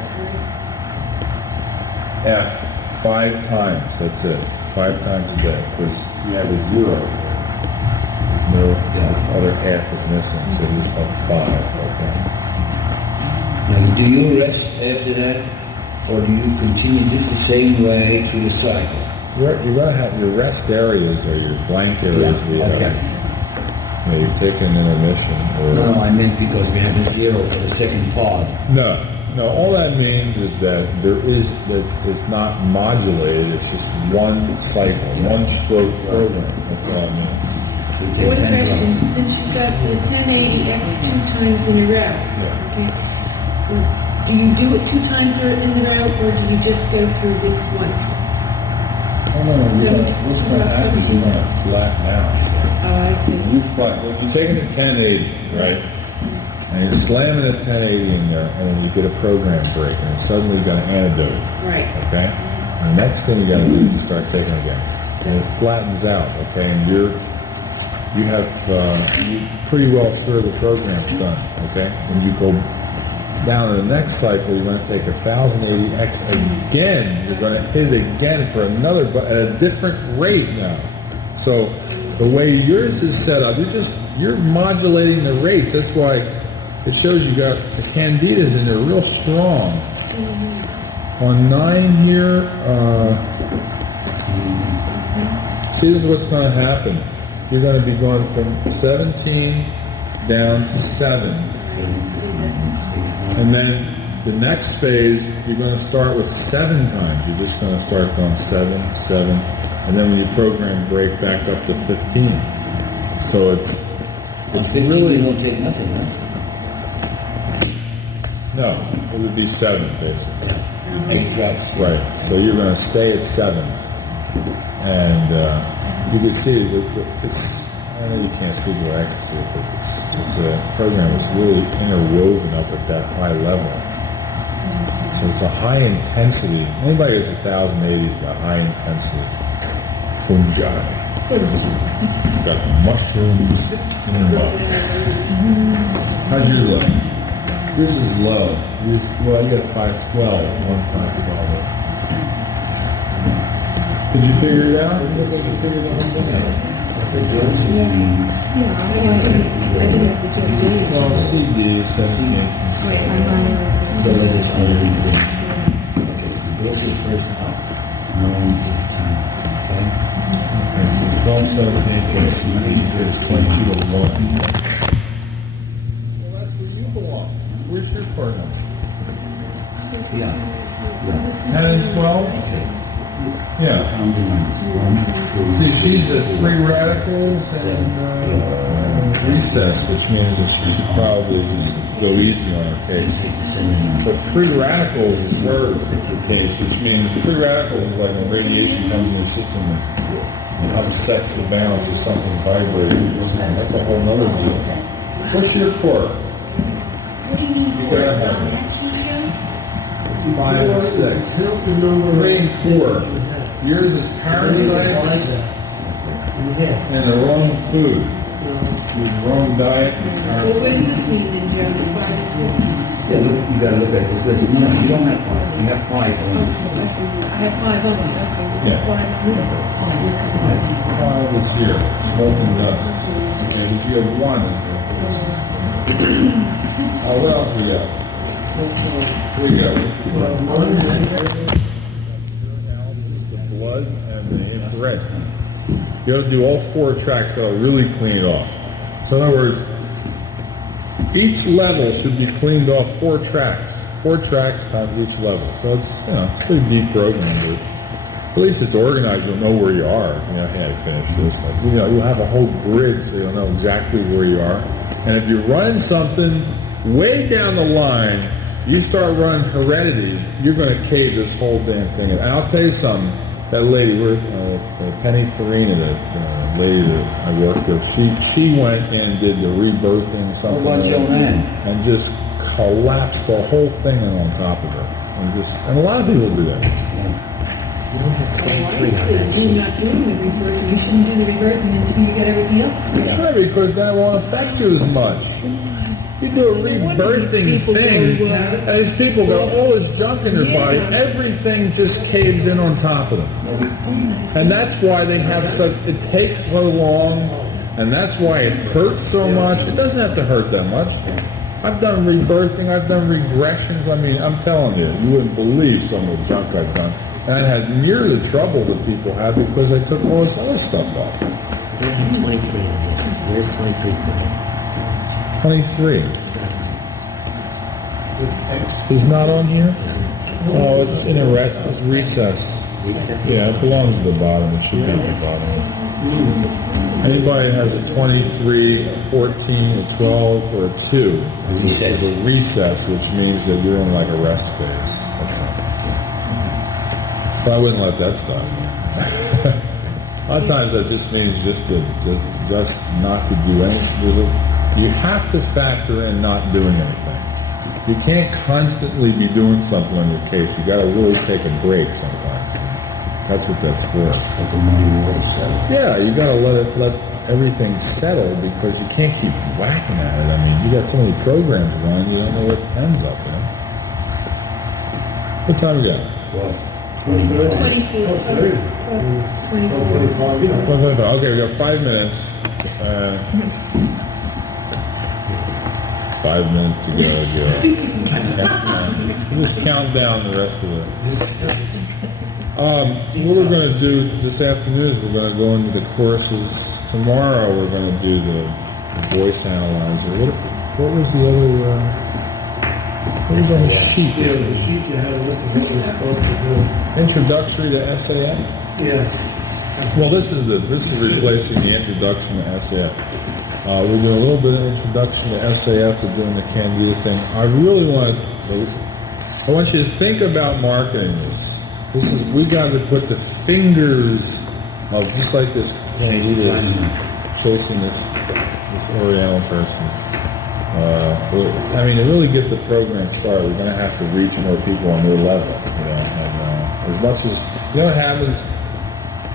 F, 5 times, that's it. 5 times a day. Because you have a 0. No, this other F is missing, so you just have 5, okay? Now, do you rest after that, or do you continue just the same way through the cycle? You're going to have your rest areas or your blank areas. Okay. You pick an intermission. Or, No, I meant because we have a 0 for the second part. No, all that means is that that it's not modulated, it's just one cycle, one stroke program. That's all it means. One question, since you've got the 1080X 2 times in a row, okay, do you do it 2 times in a row, or do you just go through this once? Oh, no, what's going to happen is you're going to flatten out. Oh, I see. You're taking a 1080, right? And you're slamming a 1080 in there, and then you get a program break, and then suddenly you got an antidote. Right. Okay? And the next thing you got to do is start taking again. And it flattens out, okay? And you pretty well sure the program's done, okay? When you go down to the next cycle, you're going to take 1080X again. You're going to hit it again for another, but at a different rate now. So the way yours is set up, you're modulating the rates. That's why it shows you got the candidas in there real strong. On 9 here, see, this is what's going to happen. You're going to be going from 17 down to 7. And then the next phase, you're going to start with 7 times. You're just going to start going 7, 7. And then when you program break back up to 15. So it's 15 really... you don't take nothing, huh? No, it would be 7 basically. 8 drops. Right. So you're going to stay at 7. And you can see it's, I know you can't see what I can see, but it's a program that's really interwoven up at that high level. So it's a high intensity. Anybody who's 1080 is a high intensity fungi. Got mushrooms in love. How's your look? Yours is low. Well, you got 512, 1 512. Did you figure it out? Well, CD, 17. So let us understand. What's the first up? 9, 15, okay? Don't start thinking it's 20 to 1. Well, that's where you belong. Where's your partner? Yeah. 10 and 12? Yeah. See, she's at 3 radicals and recess, which means that she should probably go easy on her case. But 3 radicals is her case, which means 3 radicals is like when radiation comes in the system and upsets the balance of something vibrating. That's a whole other deal. What's your core? You gotta have it. 5 and 6. 3 and 4. Yours is parasites and the wrong food. The wrong diet and Well, what parasites. does this mean in German? 5 and 6? Yeah, look, you gotta look at this. Look, no, you don't have 5. You have 5 only. I have 5 of them. Okay. Yeah. 5 this is 5 is here. It's molten dust. Okay, if you have 1. What else we got? Here we go. The blood and the infrared. You have to do all 4 tracks that'll really clean it off. So in other words, each level should be cleaned off 4 tracks. 4 tracks times each level. So it's, pretty deep program, but at least it's organized. You'll know where you are. Hey, I finished this. You'll have a whole grid so you'll know exactly where you are. And if you're running something way down the line, you start running heredity, you're going to cave this whole damn thing. And I'll tell you something. That lady, Penny Farina, the lady that I worked with, she went in and did the rebirthing something What about Joanne? and just collapsed the whole thing on top of her. and a lot of people do that. You're not doing the reverse. You shouldn't do the reverse until you get everything else. That's right, because that won't affect you as much. You do a rebirthing thing, and these people got all this junk in their body, everything just caves in on top of them. And that's why they have it takes so long, and that's why it hurts so much. It doesn't have to hurt that much. I've done rebirthing, I've done regressions. I mean, I'm telling you, you wouldn't believe some of the junk I've done. And I had near the trouble that people have because I took all this other stuff off. Where's 23? 23. Is not on here? Oh, it's in a it's recess. Yeah, it belongs at the bottom. It should be at the bottom. Anybody has a 23, a 14, a 12, or a 2 is a recess, which means that you're in like a rest phase. But I wouldn't let that stop you. A lot of times that just means just not to do anything. You have to factor in not doing anything. You can't constantly be doing something on your case. You got to really take a break sometimes. That's what that's for. Yeah, you got to let everything settle because you can't keep whacking at it. I mean, you got so many programs running, you don't know what ends up. You know? What time you got? What? 24. Okay, we got 5 minutes. 5 minutes to go. Just count down the rest of it. What we're going to do this afternoon is we're going to go into the courses. Tomorrow we're going to do the voice analyzer. What was the other... what was on the sheet? Yeah, the sheet you had to listen to what you're supposed to do. Introductory to SAF? Yeah. Well, this is replacing the introduction to SAF. We're doing a little bit of introduction to SAF. We're doing the Candida thing. I want you to think about marketing this. We got to put the fingers of just like this Candida chasing this Oriental person. I mean, to really get the program started, we're going to have to reach more people on their level. And as much as you know what happens,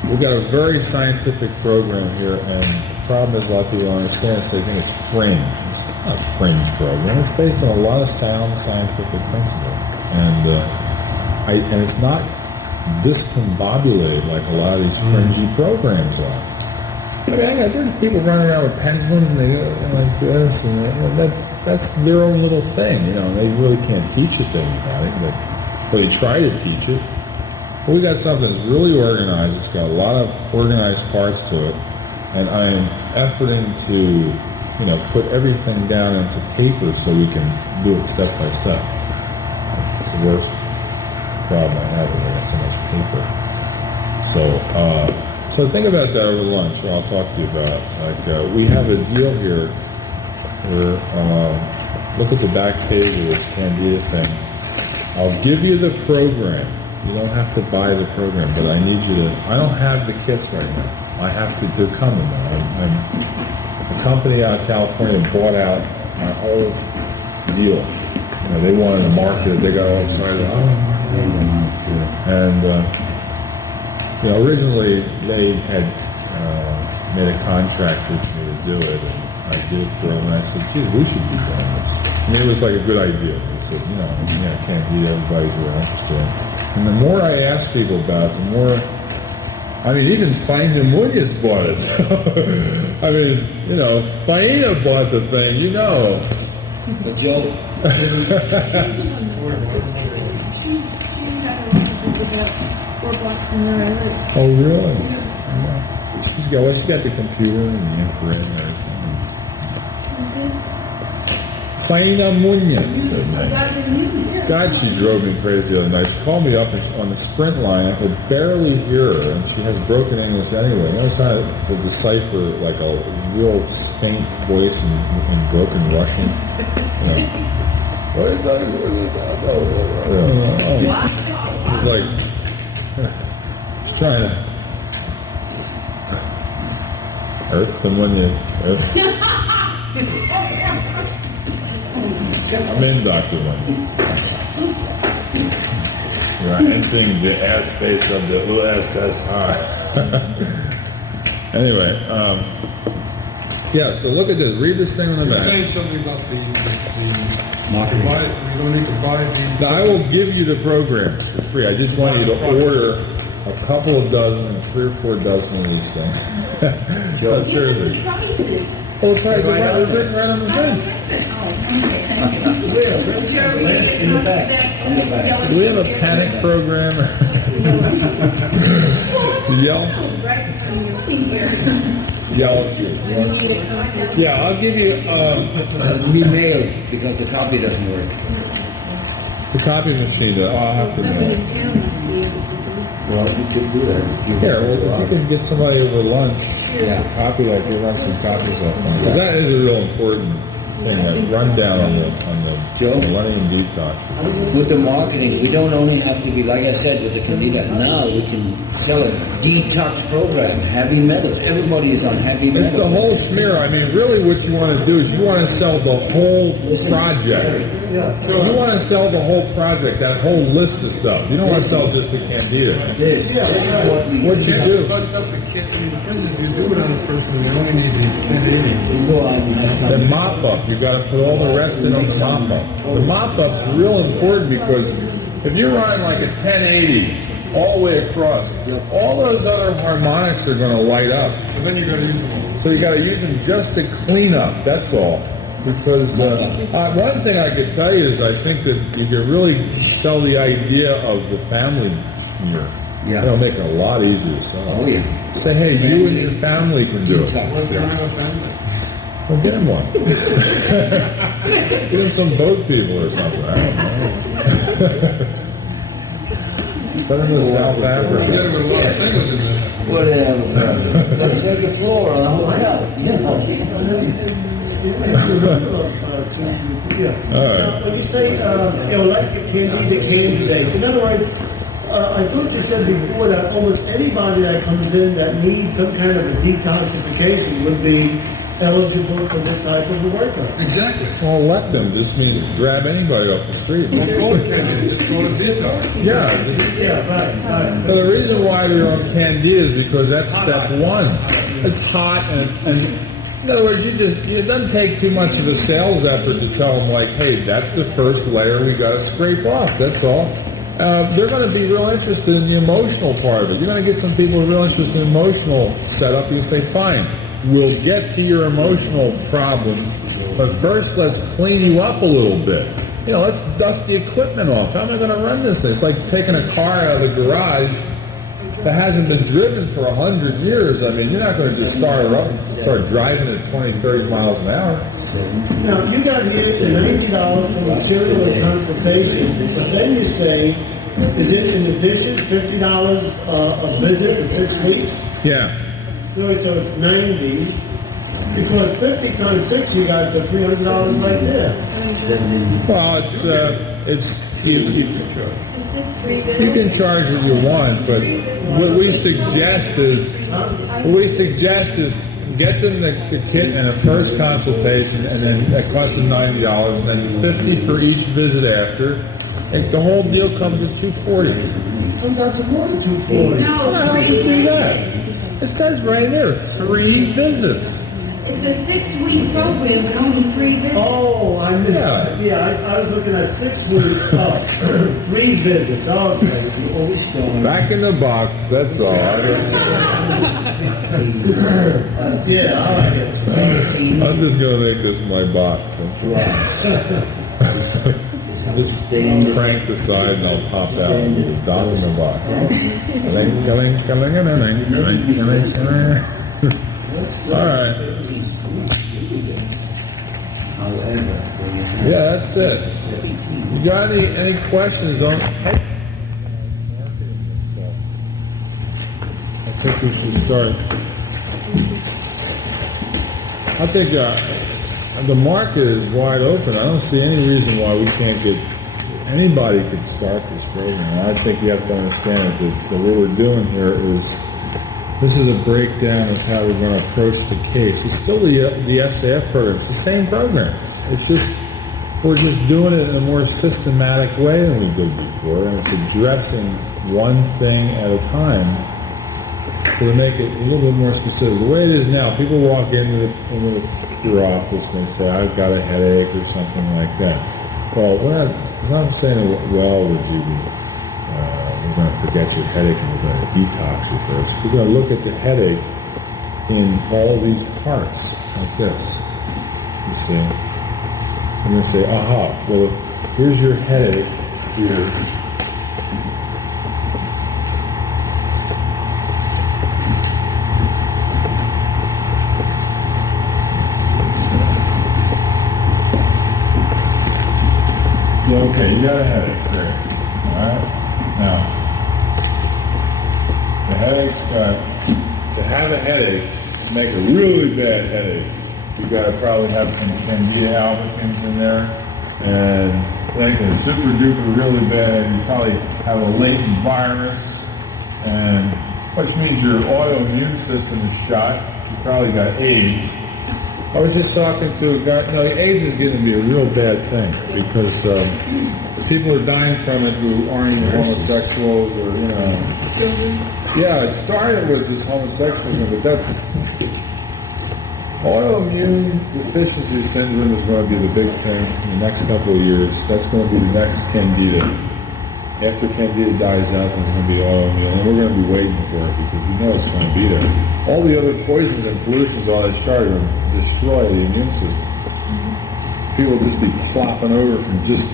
we've got a very scientific program here, and the problem is a lot of people don't understand, so they think it's fringe. It's not a fringe program. It's based on a lot of sound scientific principles, and it's not discombobulated like a lot of these fringy programs are. I mean, there's people running around with pendulums and they go like this, and that's their own little thing, you know. They really can't teach you things about it, but they try to teach it. But we got something that's really organized. It's got a lot of organized parts to it, and I am efforting to, put everything down into paper so we can do it step by step. It's the worst problem I have is I got so much paper. So think about that over lunch, or I'll talk to you about. We have a deal here where, look at the back page of this Candida thing. I'll give you the program. You don't have to buy the program, but I need you to. I don't have the kits right now. I have to. They're coming now. The company out of California bought out my whole deal. They wanted to market it. They got all excited. And originally they had made a contract with me to do it, and I did it for them. And I said, "Gee, we should be doing this." I mean, it was like a good idea. They said, Candida, everybody's really interested. And the more I ask people about it, the more, even Faina Muñoz bought it. Faina bought the thing, But Joe, Oh, really? She's got the computer and the infrared and everything. Faina Muñoz. God, she drove me crazy the other night. She called me up on the Sprint line. I could barely hear her, and she has broken English anyway. I was trying to decipher like a real faint voice in broken Russian. What is that? It's like she's trying to earth the money. I'm in, Dr. Money. You are entering the airspace of the USSR. Anyway, yeah, so look at this. Read this thing on the You're back. saying something about the Marketing. buy, you don't need to buy these. Now, I will give you the program for free. I just want you to order a couple of dozen, 3 or 4 dozen of these things. Joe, seriously. Oh, try it. It's written right on the thing. In the back. Do we have a panic program? Yell? Yell. Yeah, I'll give you We mailed because the copy doesn't work. the copy machine. I'll have to mail. Well, you could do that. Here, well, if you can get somebody over lunch, copy that, give us some copies of that. That is a real important thing, that rundown on the Joe? money and detox. With the marketing, we don't only have to be, like I said, with the Candida. Now we can sell a detox program, heavy metals. Everybody is on heavy metals. It's the whole smear. I mean, really what you want to do is you want to sell the whole project. You want to sell the whole project, that whole list of stuff. You don't want to sell just the Candida. What you do? Bust up the kits, I mean, the thing is, you do it on a person, you only need the 1080. The mop up, you got to put all the rest in on the mop up. The mop up's real important because if you're running like a 1080 all the way across, all those other harmonics are going to light up. So then you gotta use them all. So you got to use them just to clean up. That's all. Because one thing I could tell you is I think that you can really sell the idea of the family smear. Yeah. It'll make it a lot easier to sell. Oh, yeah. Say, hey, you and your family can do it. What's the name of family? Well, get him one. Get him some boat people or something. I don't know. Send him to South Yeah, Africa. with a lot of singles in there. Whatever. Let's take the floor on the whole house. All right. When you say, like the candidate, in other words, I thought you said before that almost anybody that comes in that needs some kind of a detoxification would be eligible for this type of a workup. Exactly. Well, let them. This means grab anybody off the street. Don't call it Candida, just call it detox. Yeah. Yeah, right. So the reason why they're on Candida is because that's step one. It's hot and in other words, it doesn't take too much of a sales effort to tell them like, hey, that's the first layer we got to scrape off. That's all. They're going to be real interested in the emotional part of it. You're going to get some people who are real interested in the emotional setup. You say, fine, we'll get to your emotional problems, but first let's clean you up a little bit. Let's dust the equipment off. How am I going to run this thing? It's like taking a car out of the garage that hasn't been driven for 100 years. I mean, you're not going to just start her up and start driving at 20, 30 miles an hour. Now, you got here the $90 for material and consultation, but then you say, is it in addition $50 a visit for 6 weeks? Yeah. So it's 90. Because 50 times 6, you got the $300 right there. Well, you can charge what you want, but what we suggest is get them the kit and a first consultation, and then that costs them $90, and then $50 for each visit after. And the whole deal comes at $240. Comes out to more than 240. How the hell did you do that? It says right there, 3 visits. It's a 6-week program, but only 3 visits. Oh, I missed that. Yeah, I was looking at 6 weeks. 3 visits. Okay. Back in the box, that's all. Yeah, all right. I'm just going to make this my box. That's all. Just crank the side and I'll pop out and get a dot in the box. All right. Yeah, that's it. You got any questions on? I think we should start. I think the market is wide open. I don't see any reason why we can't get anybody could start this program. And I think you have to understand that what we're doing here is this is a breakdown of how we're going to approach the case. It's still the SAF program. It's the same program. It's just we're just doing it in a more systematic way than we did before. for, and it's addressing one thing at a time to make it a little bit more specific. The way it is now, people walk into your office and they say, I've got a headache or something like that. Well, it's not saying, well, would you be, we're going to forget your headache and we're going to detox you first. We're going to look at the headache in all these parts like this. You see? I'm going to say, aha, well, here's your headache here. Okay, you got a headache, great. Alright? Now, the headache, to have a headache, to make a really bad headache, you got to probably have some Candida albicans in there, and make it super duper really bad, you probably have a latent virus, and which means your autoimmune system is shot. You probably got AIDS. I was just talking to a guy. AIDS is going to be a real bad thing because people are dying from it who aren't even homosexuals or, Yeah, it started with this homosexualism, but that's autoimmune deficiency syndrome is going to be the big thing in the next couple of years. That's going to be the next Candida. After Candida dies out, there's going to be autoimmune, and we're going to be waiting for it because we know it's going to be there. All the other poisons and pollutions on this chart are going to destroy the immune system. People will just be flopping over from just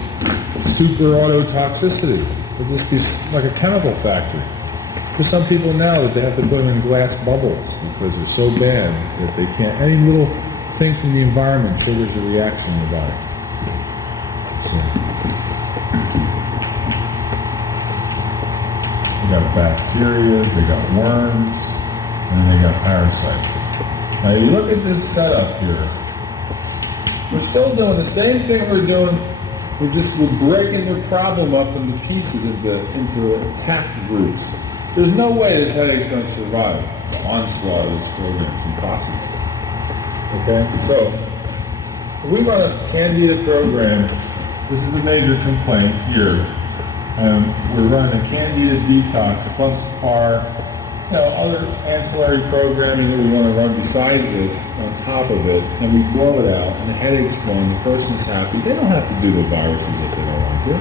super autotoxicity. It'll just be like a chemical factory. There's some people now that they have to put them in glass bubbles because they're so bad that they can't. Any little thing from the environment triggers a reaction in the body. So, they got bacteria, they got worms, and they got parasites. Now you look at this setup here. We're still doing the same thing we're doing. We're breaking the problem up into pieces, into attack groups. There's no way this headache's going to survive the onslaught of this program. It's impossible. Okay? So, if we run a Candida program, this is a major complaint here. We're running a Candida detox plus our other ancillary programming that we want to run besides this on top of it, and we blow it out, and the headache's gone, the person's happy. They don't have to do the viruses if they don't want to.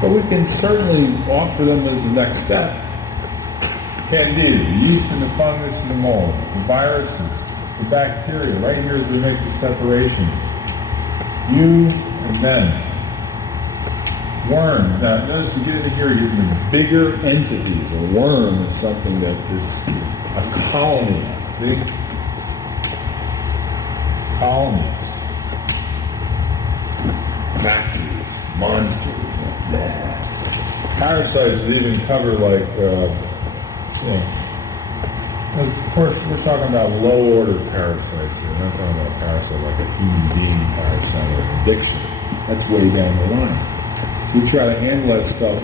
But we can certainly offer them as the next step. Candida, the yeast and the fungus and the mold, the viruses, the bacteria. Right here is where we make the separation. You and them. Worms. Now, notice you get into here, you're getting the bigger entities. A worm is something that is a colony. See? Colonies. Factories. Monsters. Parasites even cover like, of course we're talking about low order parasites. We're not talking about parasites like a human being parasite or an addiction. That's way down the line. We try to handle that stuff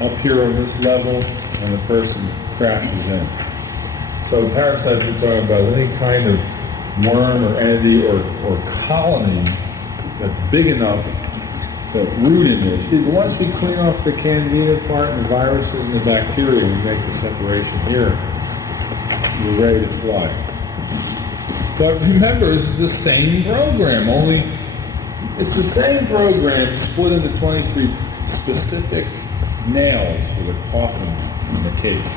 up here on this level and the person crashes in. So parasites we're talking about any kind of worm or entity or colony that's big enough the root in there. See, once we clean off the Candida part and the viruses and the bacteria, we make the separation here, we're ready to fly. But remember, this is the same program, only it's the same program split into 23 specific nails for the coffin in the case.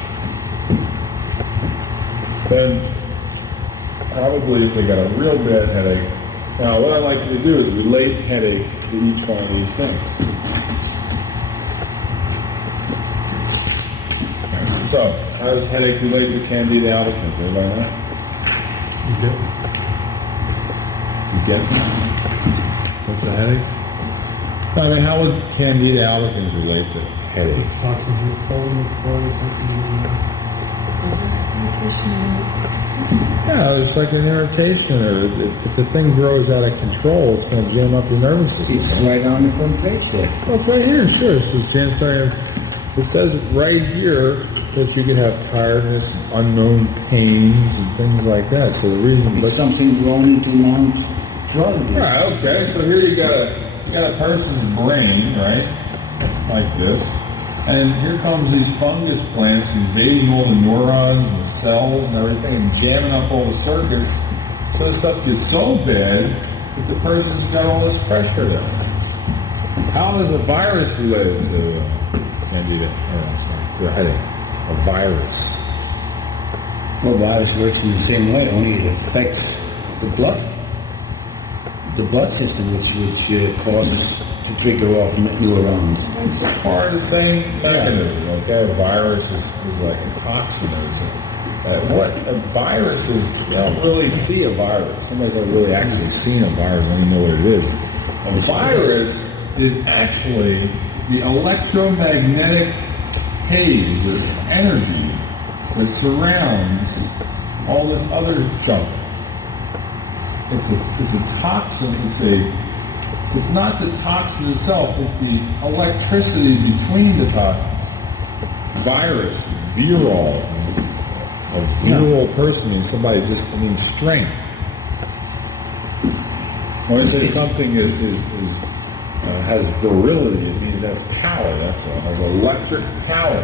Then, probably if they got a real bad headache, now what I like you to do is relate headache to each one of these things. So, how does headache relate to Candida albicans? Everybody know? You get it? What's the headache? I mean, how would Candida albicans relate to headache? Toxins in the colon, Yeah, it's like an irritation, or if the thing grows out of control, it's going to jam up your nervous system. It's right on the front page there. Oh, it's right here, sure. It says right here that you can have tiredness, unknown pains, and things like that. So the reason, It's something grown into one's drug. right? Okay, so here you got a person's brain, right? like this. And here comes these fungus plants invading all the neurons and the cells and everything and jamming up all the circuits. So the stuff gets so bad that the person's got all this pressure there. How is a virus related to Candida? To a headache? A virus. Well, virus works in the same way, only it affects the blood system, which causes to trigger off neurons. It's part of the same mechanism, okay? A virus is like a toxin or something. What a virus is, you don't really see a virus. Somebody's not really actually seen a virus, don't even know what it is. A virus is actually the electromagnetic haze of energy that surrounds all this other junk. It's a toxin, it's not the toxin itself, it's the electricity between the toxins. Virus, viral, a virile person means somebody strength. When I say something has virility, it means it has power, that's all. It has electric power.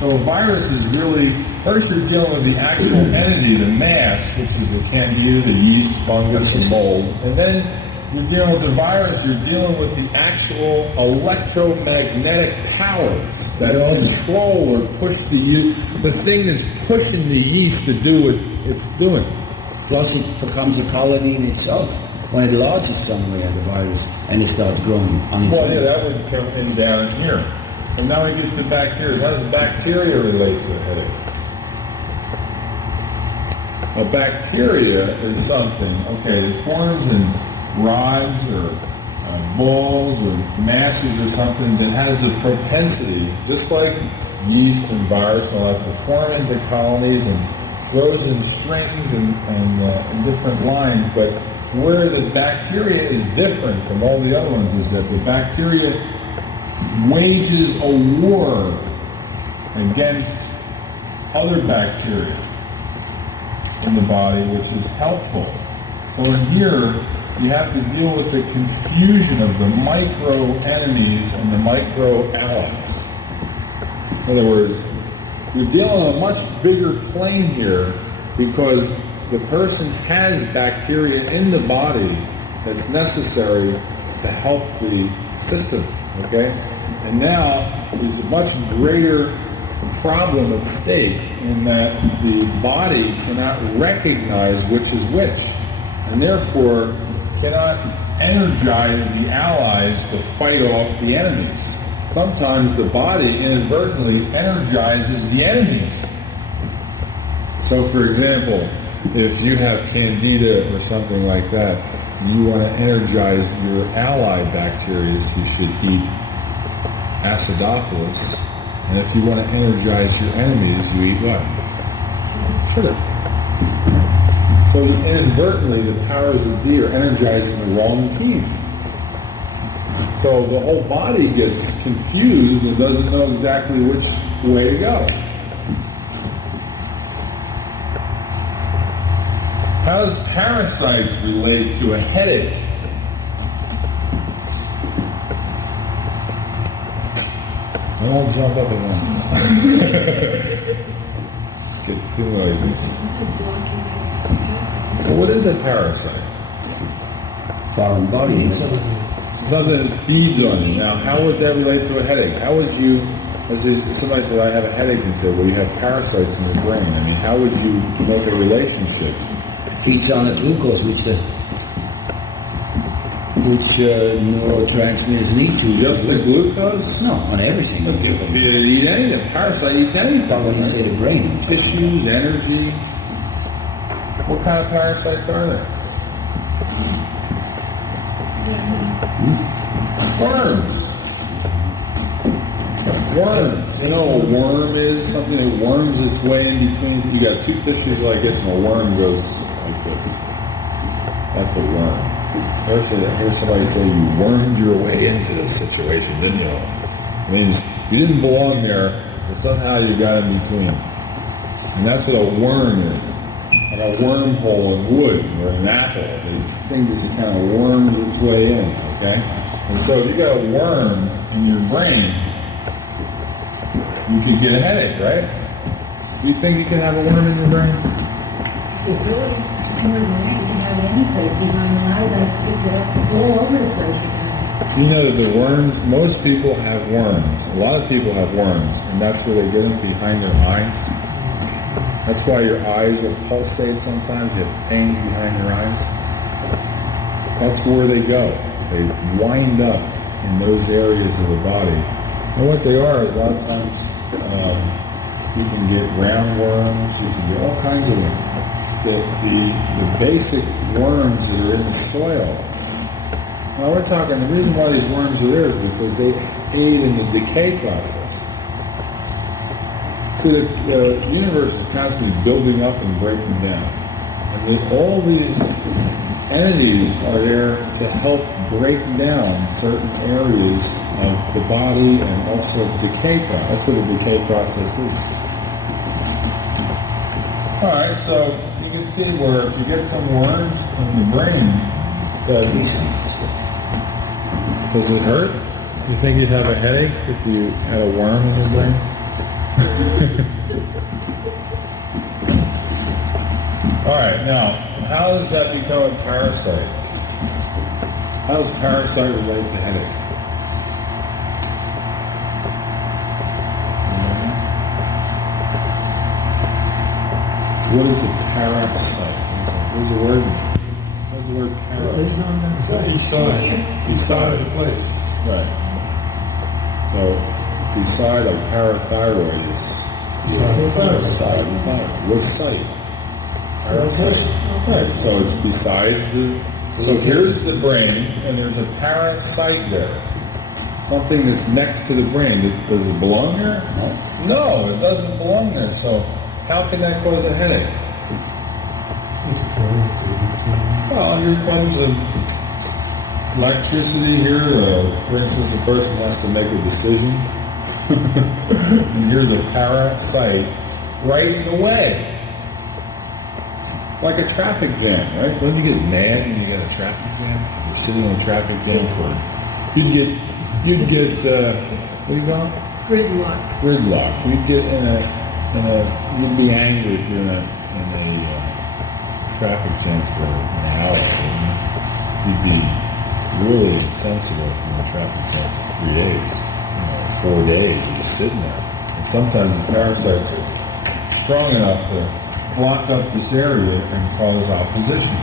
So a virus is really, first you're dealing with the actual entity, the mass, which is the candida, the yeast, fungus, and mold. And then you're dealing with the virus, you're dealing with the actual electromagnetic powers that control or push the thing that's pushing the yeast to do what it's doing. Plus it becomes a colony in itself. When it lodges somewhere, the virus, and it starts growing on its own. Yeah, that would come in down here. And now we get to bacteria. How does bacteria relate to a headache? A bacteria is something, that forms in rods or balls or masses or something that has the propensity, just like yeast and virus and all that, to form into colonies and grows in strings and in different lines. But where the bacteria is different from all the other ones is that the bacteria wages a war against other bacteria in the body, which is helpful. So in here, you have to deal with the confusion of the micro enemies and the micro allies. In other words, you're dealing on a much bigger plane here because the person has bacteria in the body that's necessary to help the system, okay? And now there's a much greater problem at stake in that the body cannot recognize which is which, and therefore cannot energize the allies to fight off the enemies. Sometimes the body inadvertently energizes the enemies. So for example, if you have Candida or something like that, and you want to energize your allied bacteria, you should eat acidophilus. And if you want to energize your enemies, you eat what? Sugar. So inadvertently, the powers of D are energizing the wrong team. So the whole body gets confused and doesn't know exactly which way to go. How does parasites relate to a headache? I won't jump up at once. Get too noisy. Well, what is a parasite? Foreign body. Something that feeds on you. Now, how would that relate to a headache? How would you, if somebody said, I have a headache, and said, well, you have parasites in your brain. I mean, how would you make a relationship? Feeds on the glucose, which neurotransmitters need to. Just the glucose? No, on everything. If you eat anything, a parasite eats anything. But when you say the brain. Tissues, energy. What kind of parasites are there? Worms. Worms. You know what a worm is? Something that worms its way in between. You got two tissues like this, and a worm goes like this. That's a worm. I heard somebody say you wormed your way into this situation, didn't you? It means you didn't belong there, but somehow you got in between. And that's what a worm is. Like a wormhole in wood or an apple. The thing just kind of worms its way in, okay? And so if you got a worm in your brain, you could get a headache, right? Do you think you can have a worm in your brain? It really, more than that, you can have any place behind your eyes, I think that's all over the place. You know that the worms, most people have worms. A lot of people have worms, and that's where they get them, behind their eyes. That's why your eyes will pulsate sometimes. You have pain behind your eyes. That's where they go. They wind up in those areas of the body. And what they are, a lot of times, you can get roundworms, you can get all kinds of them. The basic worms that are in the soil. Now we're talking, the reason why these worms are there is because they aid in the decay process. See, the universe is constantly building up and breaking down. And all these entities are there to help break down certain areas of the body and also decay process. That's what the decay process is. Alright, so you can see where if you get some worms in the brain, does it hurt? You think you'd have a headache if you had a worm in your brain? Alright, now, how does that become a parasite? How does parasite relate to headache? What is a parasite? Where's the word? What's the word parasite? Beside of the place. Right. So, beside of parathyroid is parasite. What site? Parasite. Right. So it's besides the... So here's the brain, and there's a parasite there. Something that's next to the brain. Does it belong there? No, it doesn't belong there. So how can that cause a headache? Well, here comes electricity here. For instance, a person has to make a decision. And here's a parasite right in the way. Like a traffic jam, right? Don't you get mad when you get a traffic jam? You're sitting in a traffic jam for... You'd get, what do you call it? Gridlock. Gridlock. You'd get you'd be angry if you're in a traffic jam for an hour. You'd be really insensible from the traffic jam for 3 days, 4 days, just sitting there. And sometimes the parasites are strong enough to block up this area and cause opposition.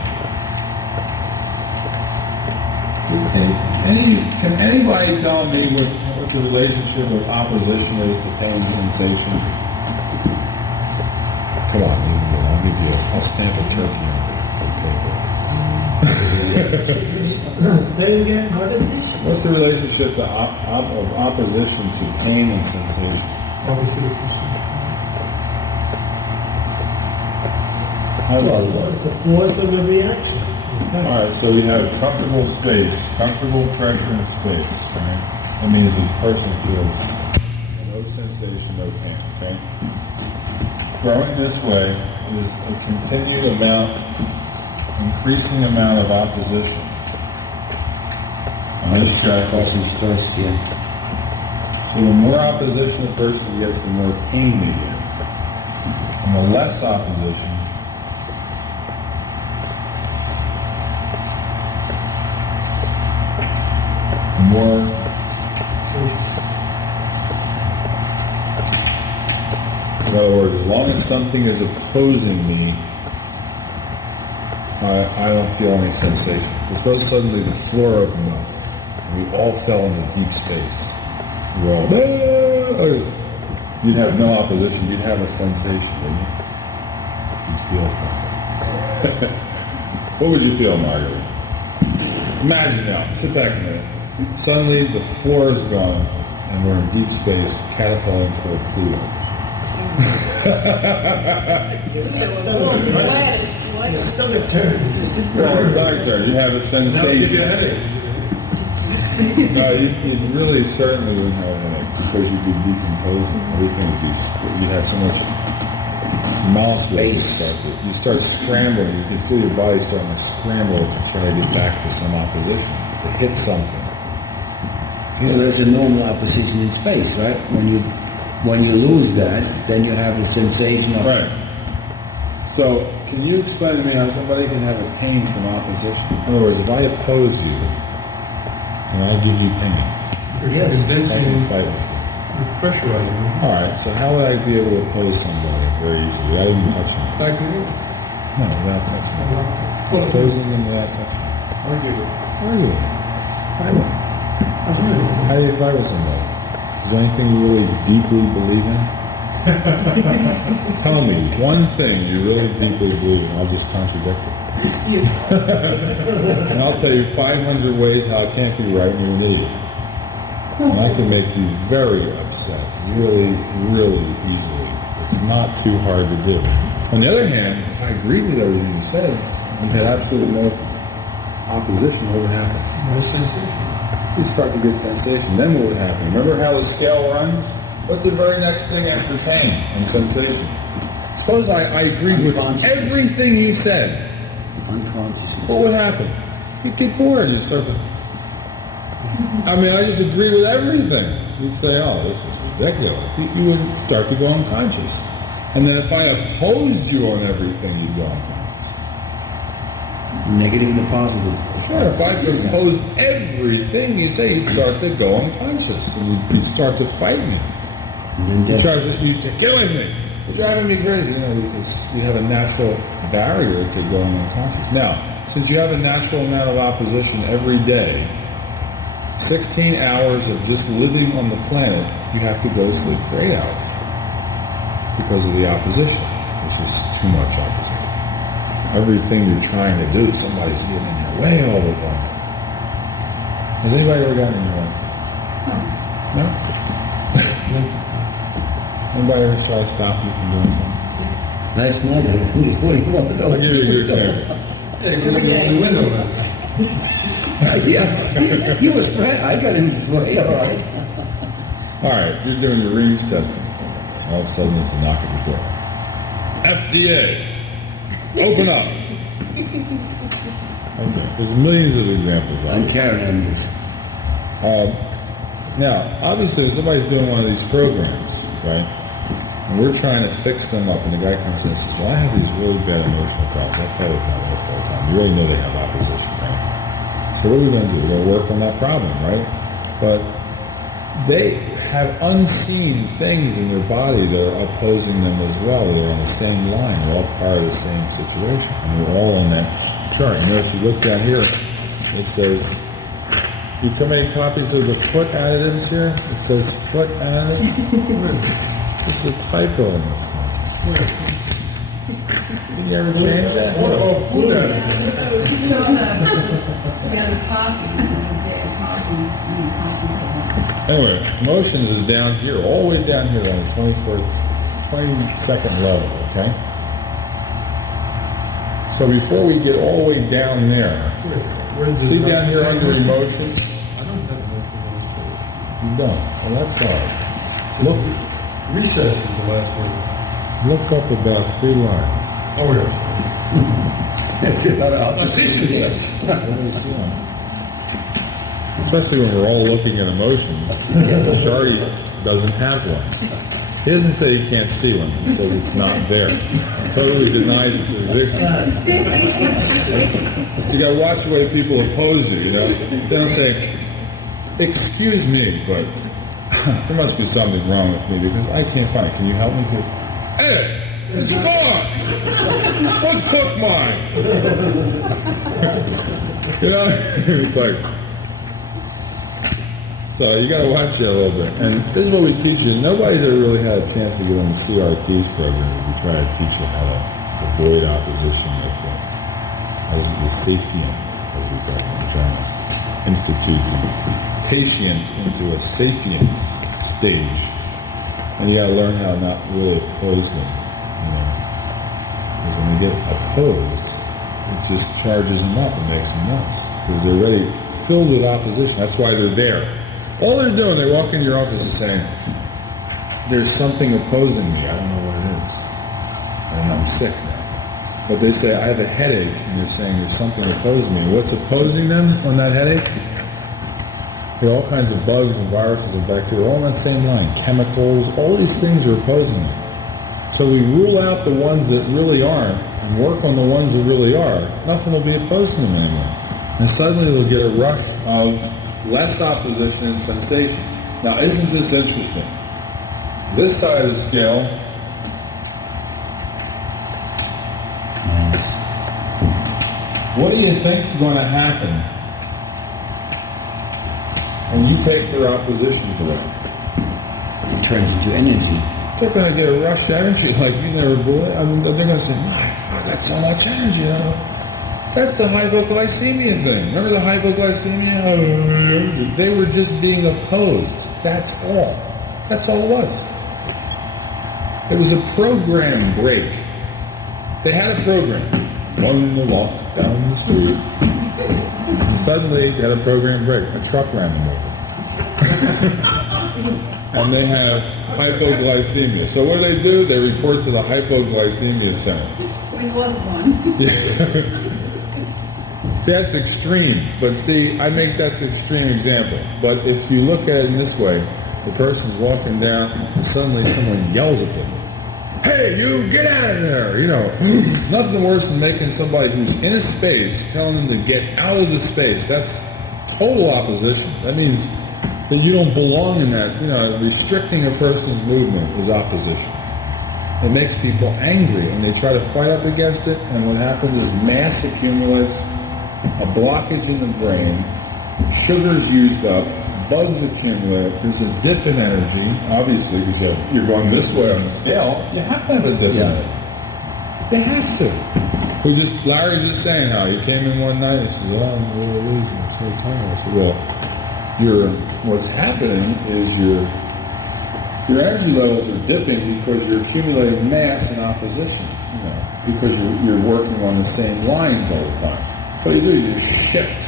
Can anybody tell me what the relationship with opposition is to pain and sensation? Come on, I'll give you I'll stamp a turkey. Say again, what is this? What's the relationship of opposition to pain and sensation? It's a force of a reaction. Alright, so you have comfortable space, comfortable pressure and space. Right? That means the person feels no sensation, no pain. Okay? Growing this way is a continued amount, increasing amount of opposition. On this track also starts here. So the more opposition a person gets, the more pain they get. And the less opposition, more. In other words, as long as something is opposing me, I don't feel any sensation. As though suddenly the floor opened up and we all fell into deep space. We all, you'd have no opposition, you'd have a sensation, wouldn't you? You'd feel something. What would you feel, Margaret? Imagine now, just a second. Suddenly the floor is gone and we're in deep space, catapulting to a Pluto. It's stomach turn. Well, it's not turn. You have a sensation. No, you really certainly wouldn't have a headache because you'd be decomposing. Everything would be, you'd have so much molecules. You start scrambling. You can feel your body starting to scramble to try to get back to some opposition, to hit something. So there's a normal opposition in space, right? When you lose that, then you have a sensation of... Right. So, can you explain to me how somebody can have a pain from opposition? In other words, if I oppose you, and I give you pain, You're I convincing, can fight with you. you're pressurizing them. All right, so how would I be able to oppose somebody very easily without even touching them? Like you, No, without touching them. well, Opposing them without touching them. argue it. Arguing. Silent. How do you fight with somebody? Is there anything you really deeply believe in? Tell me one thing you really deeply believe in. I'll just contradict it. And I'll tell you 500 ways how it can't be right and you're an idiot. And I can make you very upset, really, really easily. It's not too hard to do. On the other hand, if I agreed with everything you said and had absolutely no opposition, what would happen? No sensation. You start to get sensation. Then what would happen? Remember how the scale runs? What's the very next thing after pain and sensation? Suppose I agreed with everything he said. Unconscious. What would happen? You'd get bored. You'd start to... I mean, I just agree with everything. You'd say, oh, this is ridiculous. You would start to go unconscious. And then if I opposed you on everything, you'd go unconscious. Negative and positive. Sure, if I proposed everything, you'd say you'd start to go unconscious. And you'd start to fight me. And You then try to get away from me. You're driving me crazy. You know, you have a natural barrier to going unconscious. Now, since you have a natural amount of opposition every day, 16 hours of just living on the planet, you have to go to sleep for 8 hours because of the opposition, which is too much opposition. Everything you're trying to do, somebody's getting in your way all the time. Has anybody ever gotten in your way? No? Anybody ever try to stop you from doing something? last night, what do you want to know? I'll give you a good example. Hey, you're looking out the window. Yeah, he was right. I got in his way, all right. All right, you're doing your rings testing. All of a sudden, it's a knock at the door. FDA, open up. Okay. There's millions of examples. I'm Right? carrying this. Now, obviously, if somebody's doing one of these programs, right, and we're trying to fix them up, and the guy comes in and says, well, I have these really bad emotional problems. I tell you how to work all the time. You really know they have opposition, right? So what are we going to do? We're going to work on that problem, right? But they have unseen things in their body that are opposing them as well. They're on the same line. They're all part of the same situation. And we're all on that chart. You notice, you look down here, it says, you how many copies of the foot additives here? It says foot additives. It's a typo in this thing. Did you ever change that? What about food additives? Anyway, emotions is down here, all the way down here on the 22nd level, okay? So before we get all the way down there, Where does see that down here say under emotion? emotions? I don't have emotion. You don't. Well, that's all right. Look, Recess is the last word. look up about 3 lines. Oh, yes. That's it. What is that? Especially when we're all looking at emotions. Shari doesn't have one. He doesn't say he can't see one. He says it's not there. Totally denies its existence. You got to watch the way people oppose you, you know. They don't say, excuse me, but there must be something wrong with me because I can't find it. Can you help me? Hey, it's gone! What took mine? You know, it's like, so you got to watch that a little bit. And this is what we teach you. Nobody's ever really had a chance to get on the CRT's program. We try to teach you how to avoid opposition with the sapient, as we call it in German, institute the patient into a sapient stage. And you got to learn how to not really oppose them. You know? Because when you get opposed, it just charges them up and makes them nuts. Because they're already filled with opposition. That's why they're there. All they're doing, they walk in your office and saying, there's something opposing me. I don't know what it is. And I'm sick now. But they say, I have a headache. And they're saying there's something opposing me. What's opposing them on that headache? You know, all kinds of bugs and viruses and bacteria, all on that same line. Chemicals, all these things are opposing it. So we rule out the ones that really aren't and work on the ones that really are. Nothing will be opposing them anymore. And suddenly we'll get a rush of less opposition and sensation. Now, isn't this interesting? This side of the scale, what do you think is going to happen when you take their opposition to them? It turns into energy. They're going to get a rush of energy like you never believed. I mean, they're going to say, my, I got so much energy. You know? That's the hypoglycemia thing. Remember the hypoglycemia? They were just being opposed. That's all. That's all it was. It was a program break. They had a program. One walk down the street. Suddenly, they had a program break. A truck ran them over. And they have hypoglycemia. So what do? They report to the hypoglycemia center. We was one. See, that's extreme. But see, I make that's an extreme example. But if you look at it in this way, the person's walking down and suddenly someone yells at them. Hey, you, get out of there! You know, nothing worse than making somebody who's in a space, telling them to get out of the space. That's total opposition. That means that you don't belong in that. You know, restricting a person's movement is opposition. It makes people angry, and they try to fight up against it, and what happens is mass accumulates, a blockage in the brain, sugar's used up, bugs accumulate, there's a dip in energy, obviously, because you're going this way on the scale, you have to have a dip in energy. You have to. Larry was just saying how he came in one night and said, well, I'm really losing, I'm so tired. I said, well, what's happening is your energy levels are dipping because you're accumulating mass and opposition, you know, because you're working on the same lines all the time. So what you do is you shift.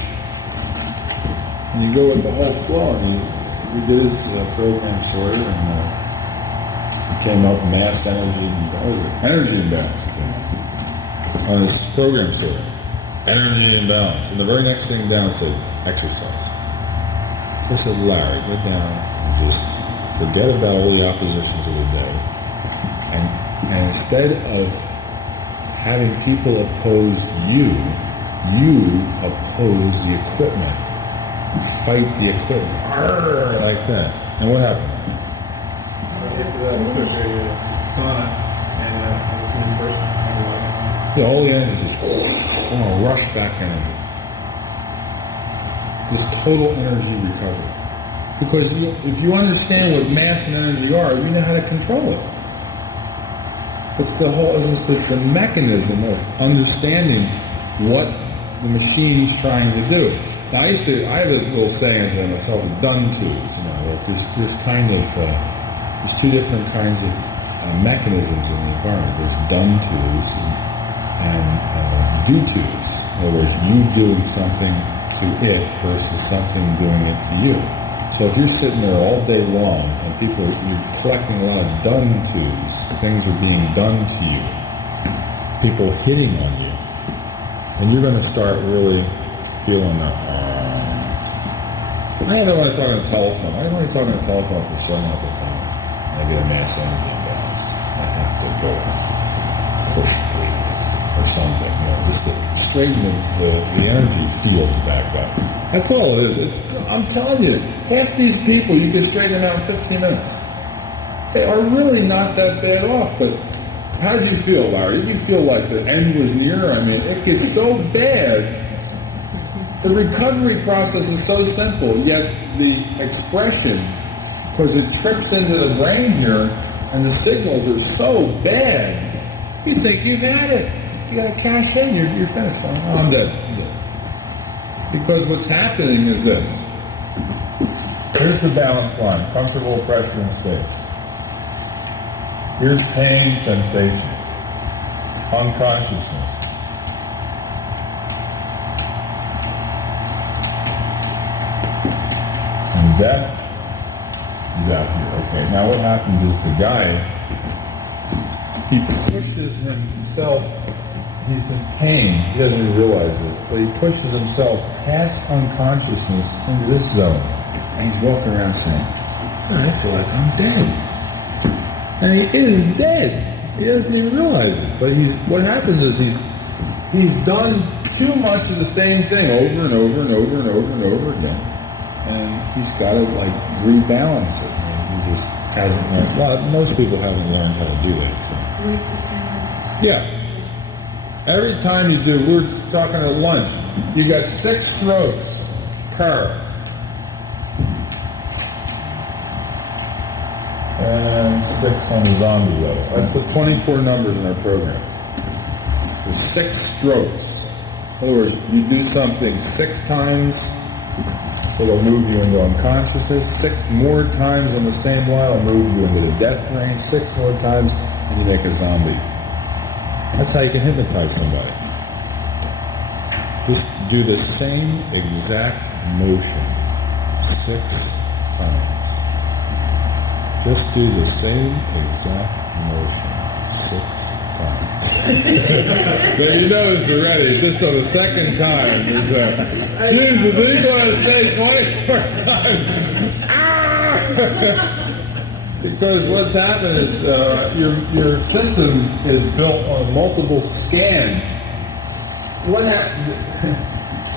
And you go with the whole flow, and we did this program shorter, and it came up mass energy imbalance on this program shorter. Energy imbalance. And the very next thing down said exercise. I said, Larry, go down and just forget about all the oppositions of the day. And instead of having people oppose you oppose the equipment. Fight the equipment. Arrgh, like that. And what happened? After that, we took a sauna and All the energy just rush back energy. This total energy recovery. Because if you understand what mass and energy are, you know how to control it. It's the mechanism of understanding what the machine's trying to do. Now, I have a little saying to myself, done tools. You know, like there's two different kinds of mechanisms in the environment. There's done tools and do tools. In other words, you doing something to it versus something doing it to you. So if you're sitting there all day long and you're collecting a lot of done tools, things are being done to you, people hitting on you, and you're going to start really feeling that. I don't want to talk on the telephone. I don't want to talk on the telephone for showing up at home. I get a mass energy imbalance. I have to go push, please, or something. You know, just to straighten the energy field back up. That's all it is. I'm telling you, half these people you can straighten out in 15 minutes. They are really not that bad off. But how did you feel, Larry? Did you feel like the end was near? I mean, it gets so bad. The recovery process is so simple, yet the expression, because it trips into the brain here, and the signals are so bad, you think you've had it. You got to cash in, you're finished. Oh, I'm dead. Because what's happening is this. Here's the balance line, comfortable pressure and state. Here's pain, sensation, unconsciousness. Death is out here. Okay, now what happens is the guy, he pushes himself, he's in pain, he doesn't even realize it, but he pushes himself past unconsciousness into this zone. And he's walking around saying, I feel like I'm dead. And he is dead. He doesn't even realize it. But what happens is he's done too much of the same thing over and over and over and over and over again. And he's got to like rebalance it. And he just hasn't learned. Well, most people haven't learned how to do it. So. Yeah. Every time you do, we were talking at lunch, you got 6 strokes per. And 6 on the zombie level. That's the 24 numbers in our program. There's 6 strokes. In other words, you do something 6 times, it'll move you into unconsciousness. 6 more times on the same line, it'll move you into the death range. 6 more times, and you make a zombie. That's how you can hypnotize somebody. Just do the same exact motion 6 times. Just do the same exact motion 6 times. Then you notice already, just on the second time, there's a, Jesus, he's going to say 24 times. Ah! Because what's happened is your system is built on multiple scans. What happened?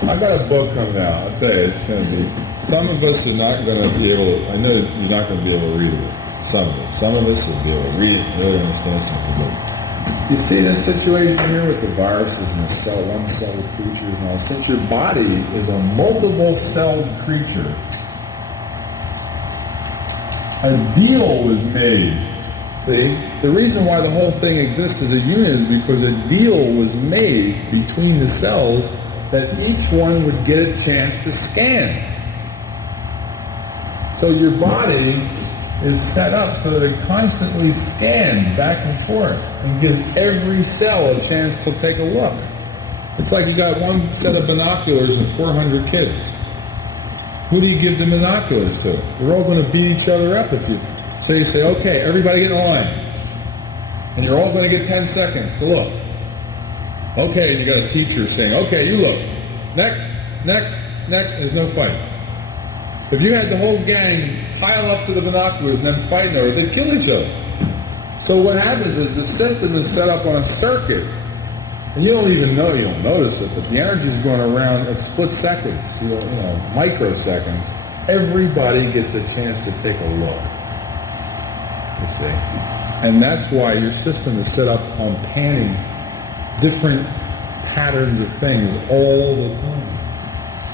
I got a book coming out. I'll tell you, it's going to be. Some of us are not going to be able to. I know you're not going to be able to read it. Some of it. Some of us will be able to read it and really understand something. You see this situation here with the viruses and the one-celled creatures and all. Since your body is a multiple-celled creature, a deal was made. See? The reason why the whole thing exists as a unit is because a deal was made between the cells that each one would get a chance to scan. So your body is set up so that it constantly scans back and forth and gives every cell a chance to take a look. It's like you got one set of binoculars and 400 kids. Who do you give the binoculars to? They're all going to beat each other up if you. So you say, okay, everybody get in line. And you're all going to get 10 seconds to look. Okay, and you got a teacher saying, okay, you look. Next, there's no fight. If you had the whole gang pile up to the binoculars and then fight over it, they'd kill each other. So what happens is the system is set up on a circuit. And you don't even know, you don't notice it, but the energy is going around at split seconds, microseconds. Everybody gets a chance to take a look. You see? And that's why your system is set up on panning different patterns of things all the time.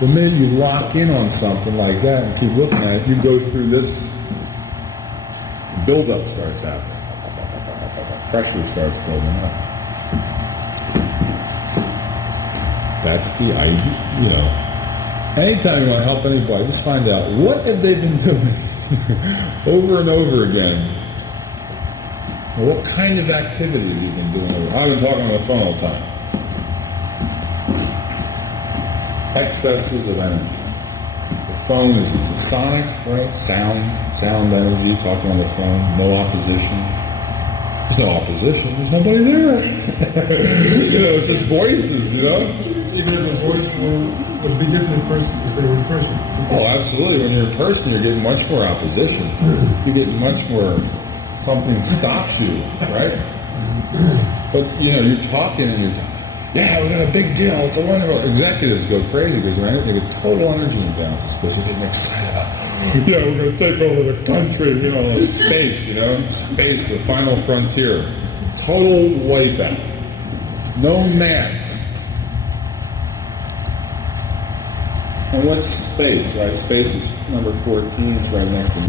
The minute you lock in on something like that and keep looking at it, you go through this buildup starts happening. Pressure starts building up. That's the idea, Anytime you want to help anybody, just find out what have they been doing over and over again. What kind of activity have you been doing? I've been talking on the phone all the time. Excesses of energy. The phone is a sonic, right? Sound energy, talking on the phone, no opposition. There's no opposition, there's nobody there. It's just voices, Even if the voice would be different in person if they were in person. Oh, absolutely. When you're in person, you're getting much more opposition. You get much more, something stops you, right? But, you're talking and we got a big deal. It's a wonderful. Executives go crazy because they get total energy imbalances because they're getting excited about, we're going to take over the country, space, the final frontier. Total wipeout. No mass. And what's space, right? Space is number 14, it's right next to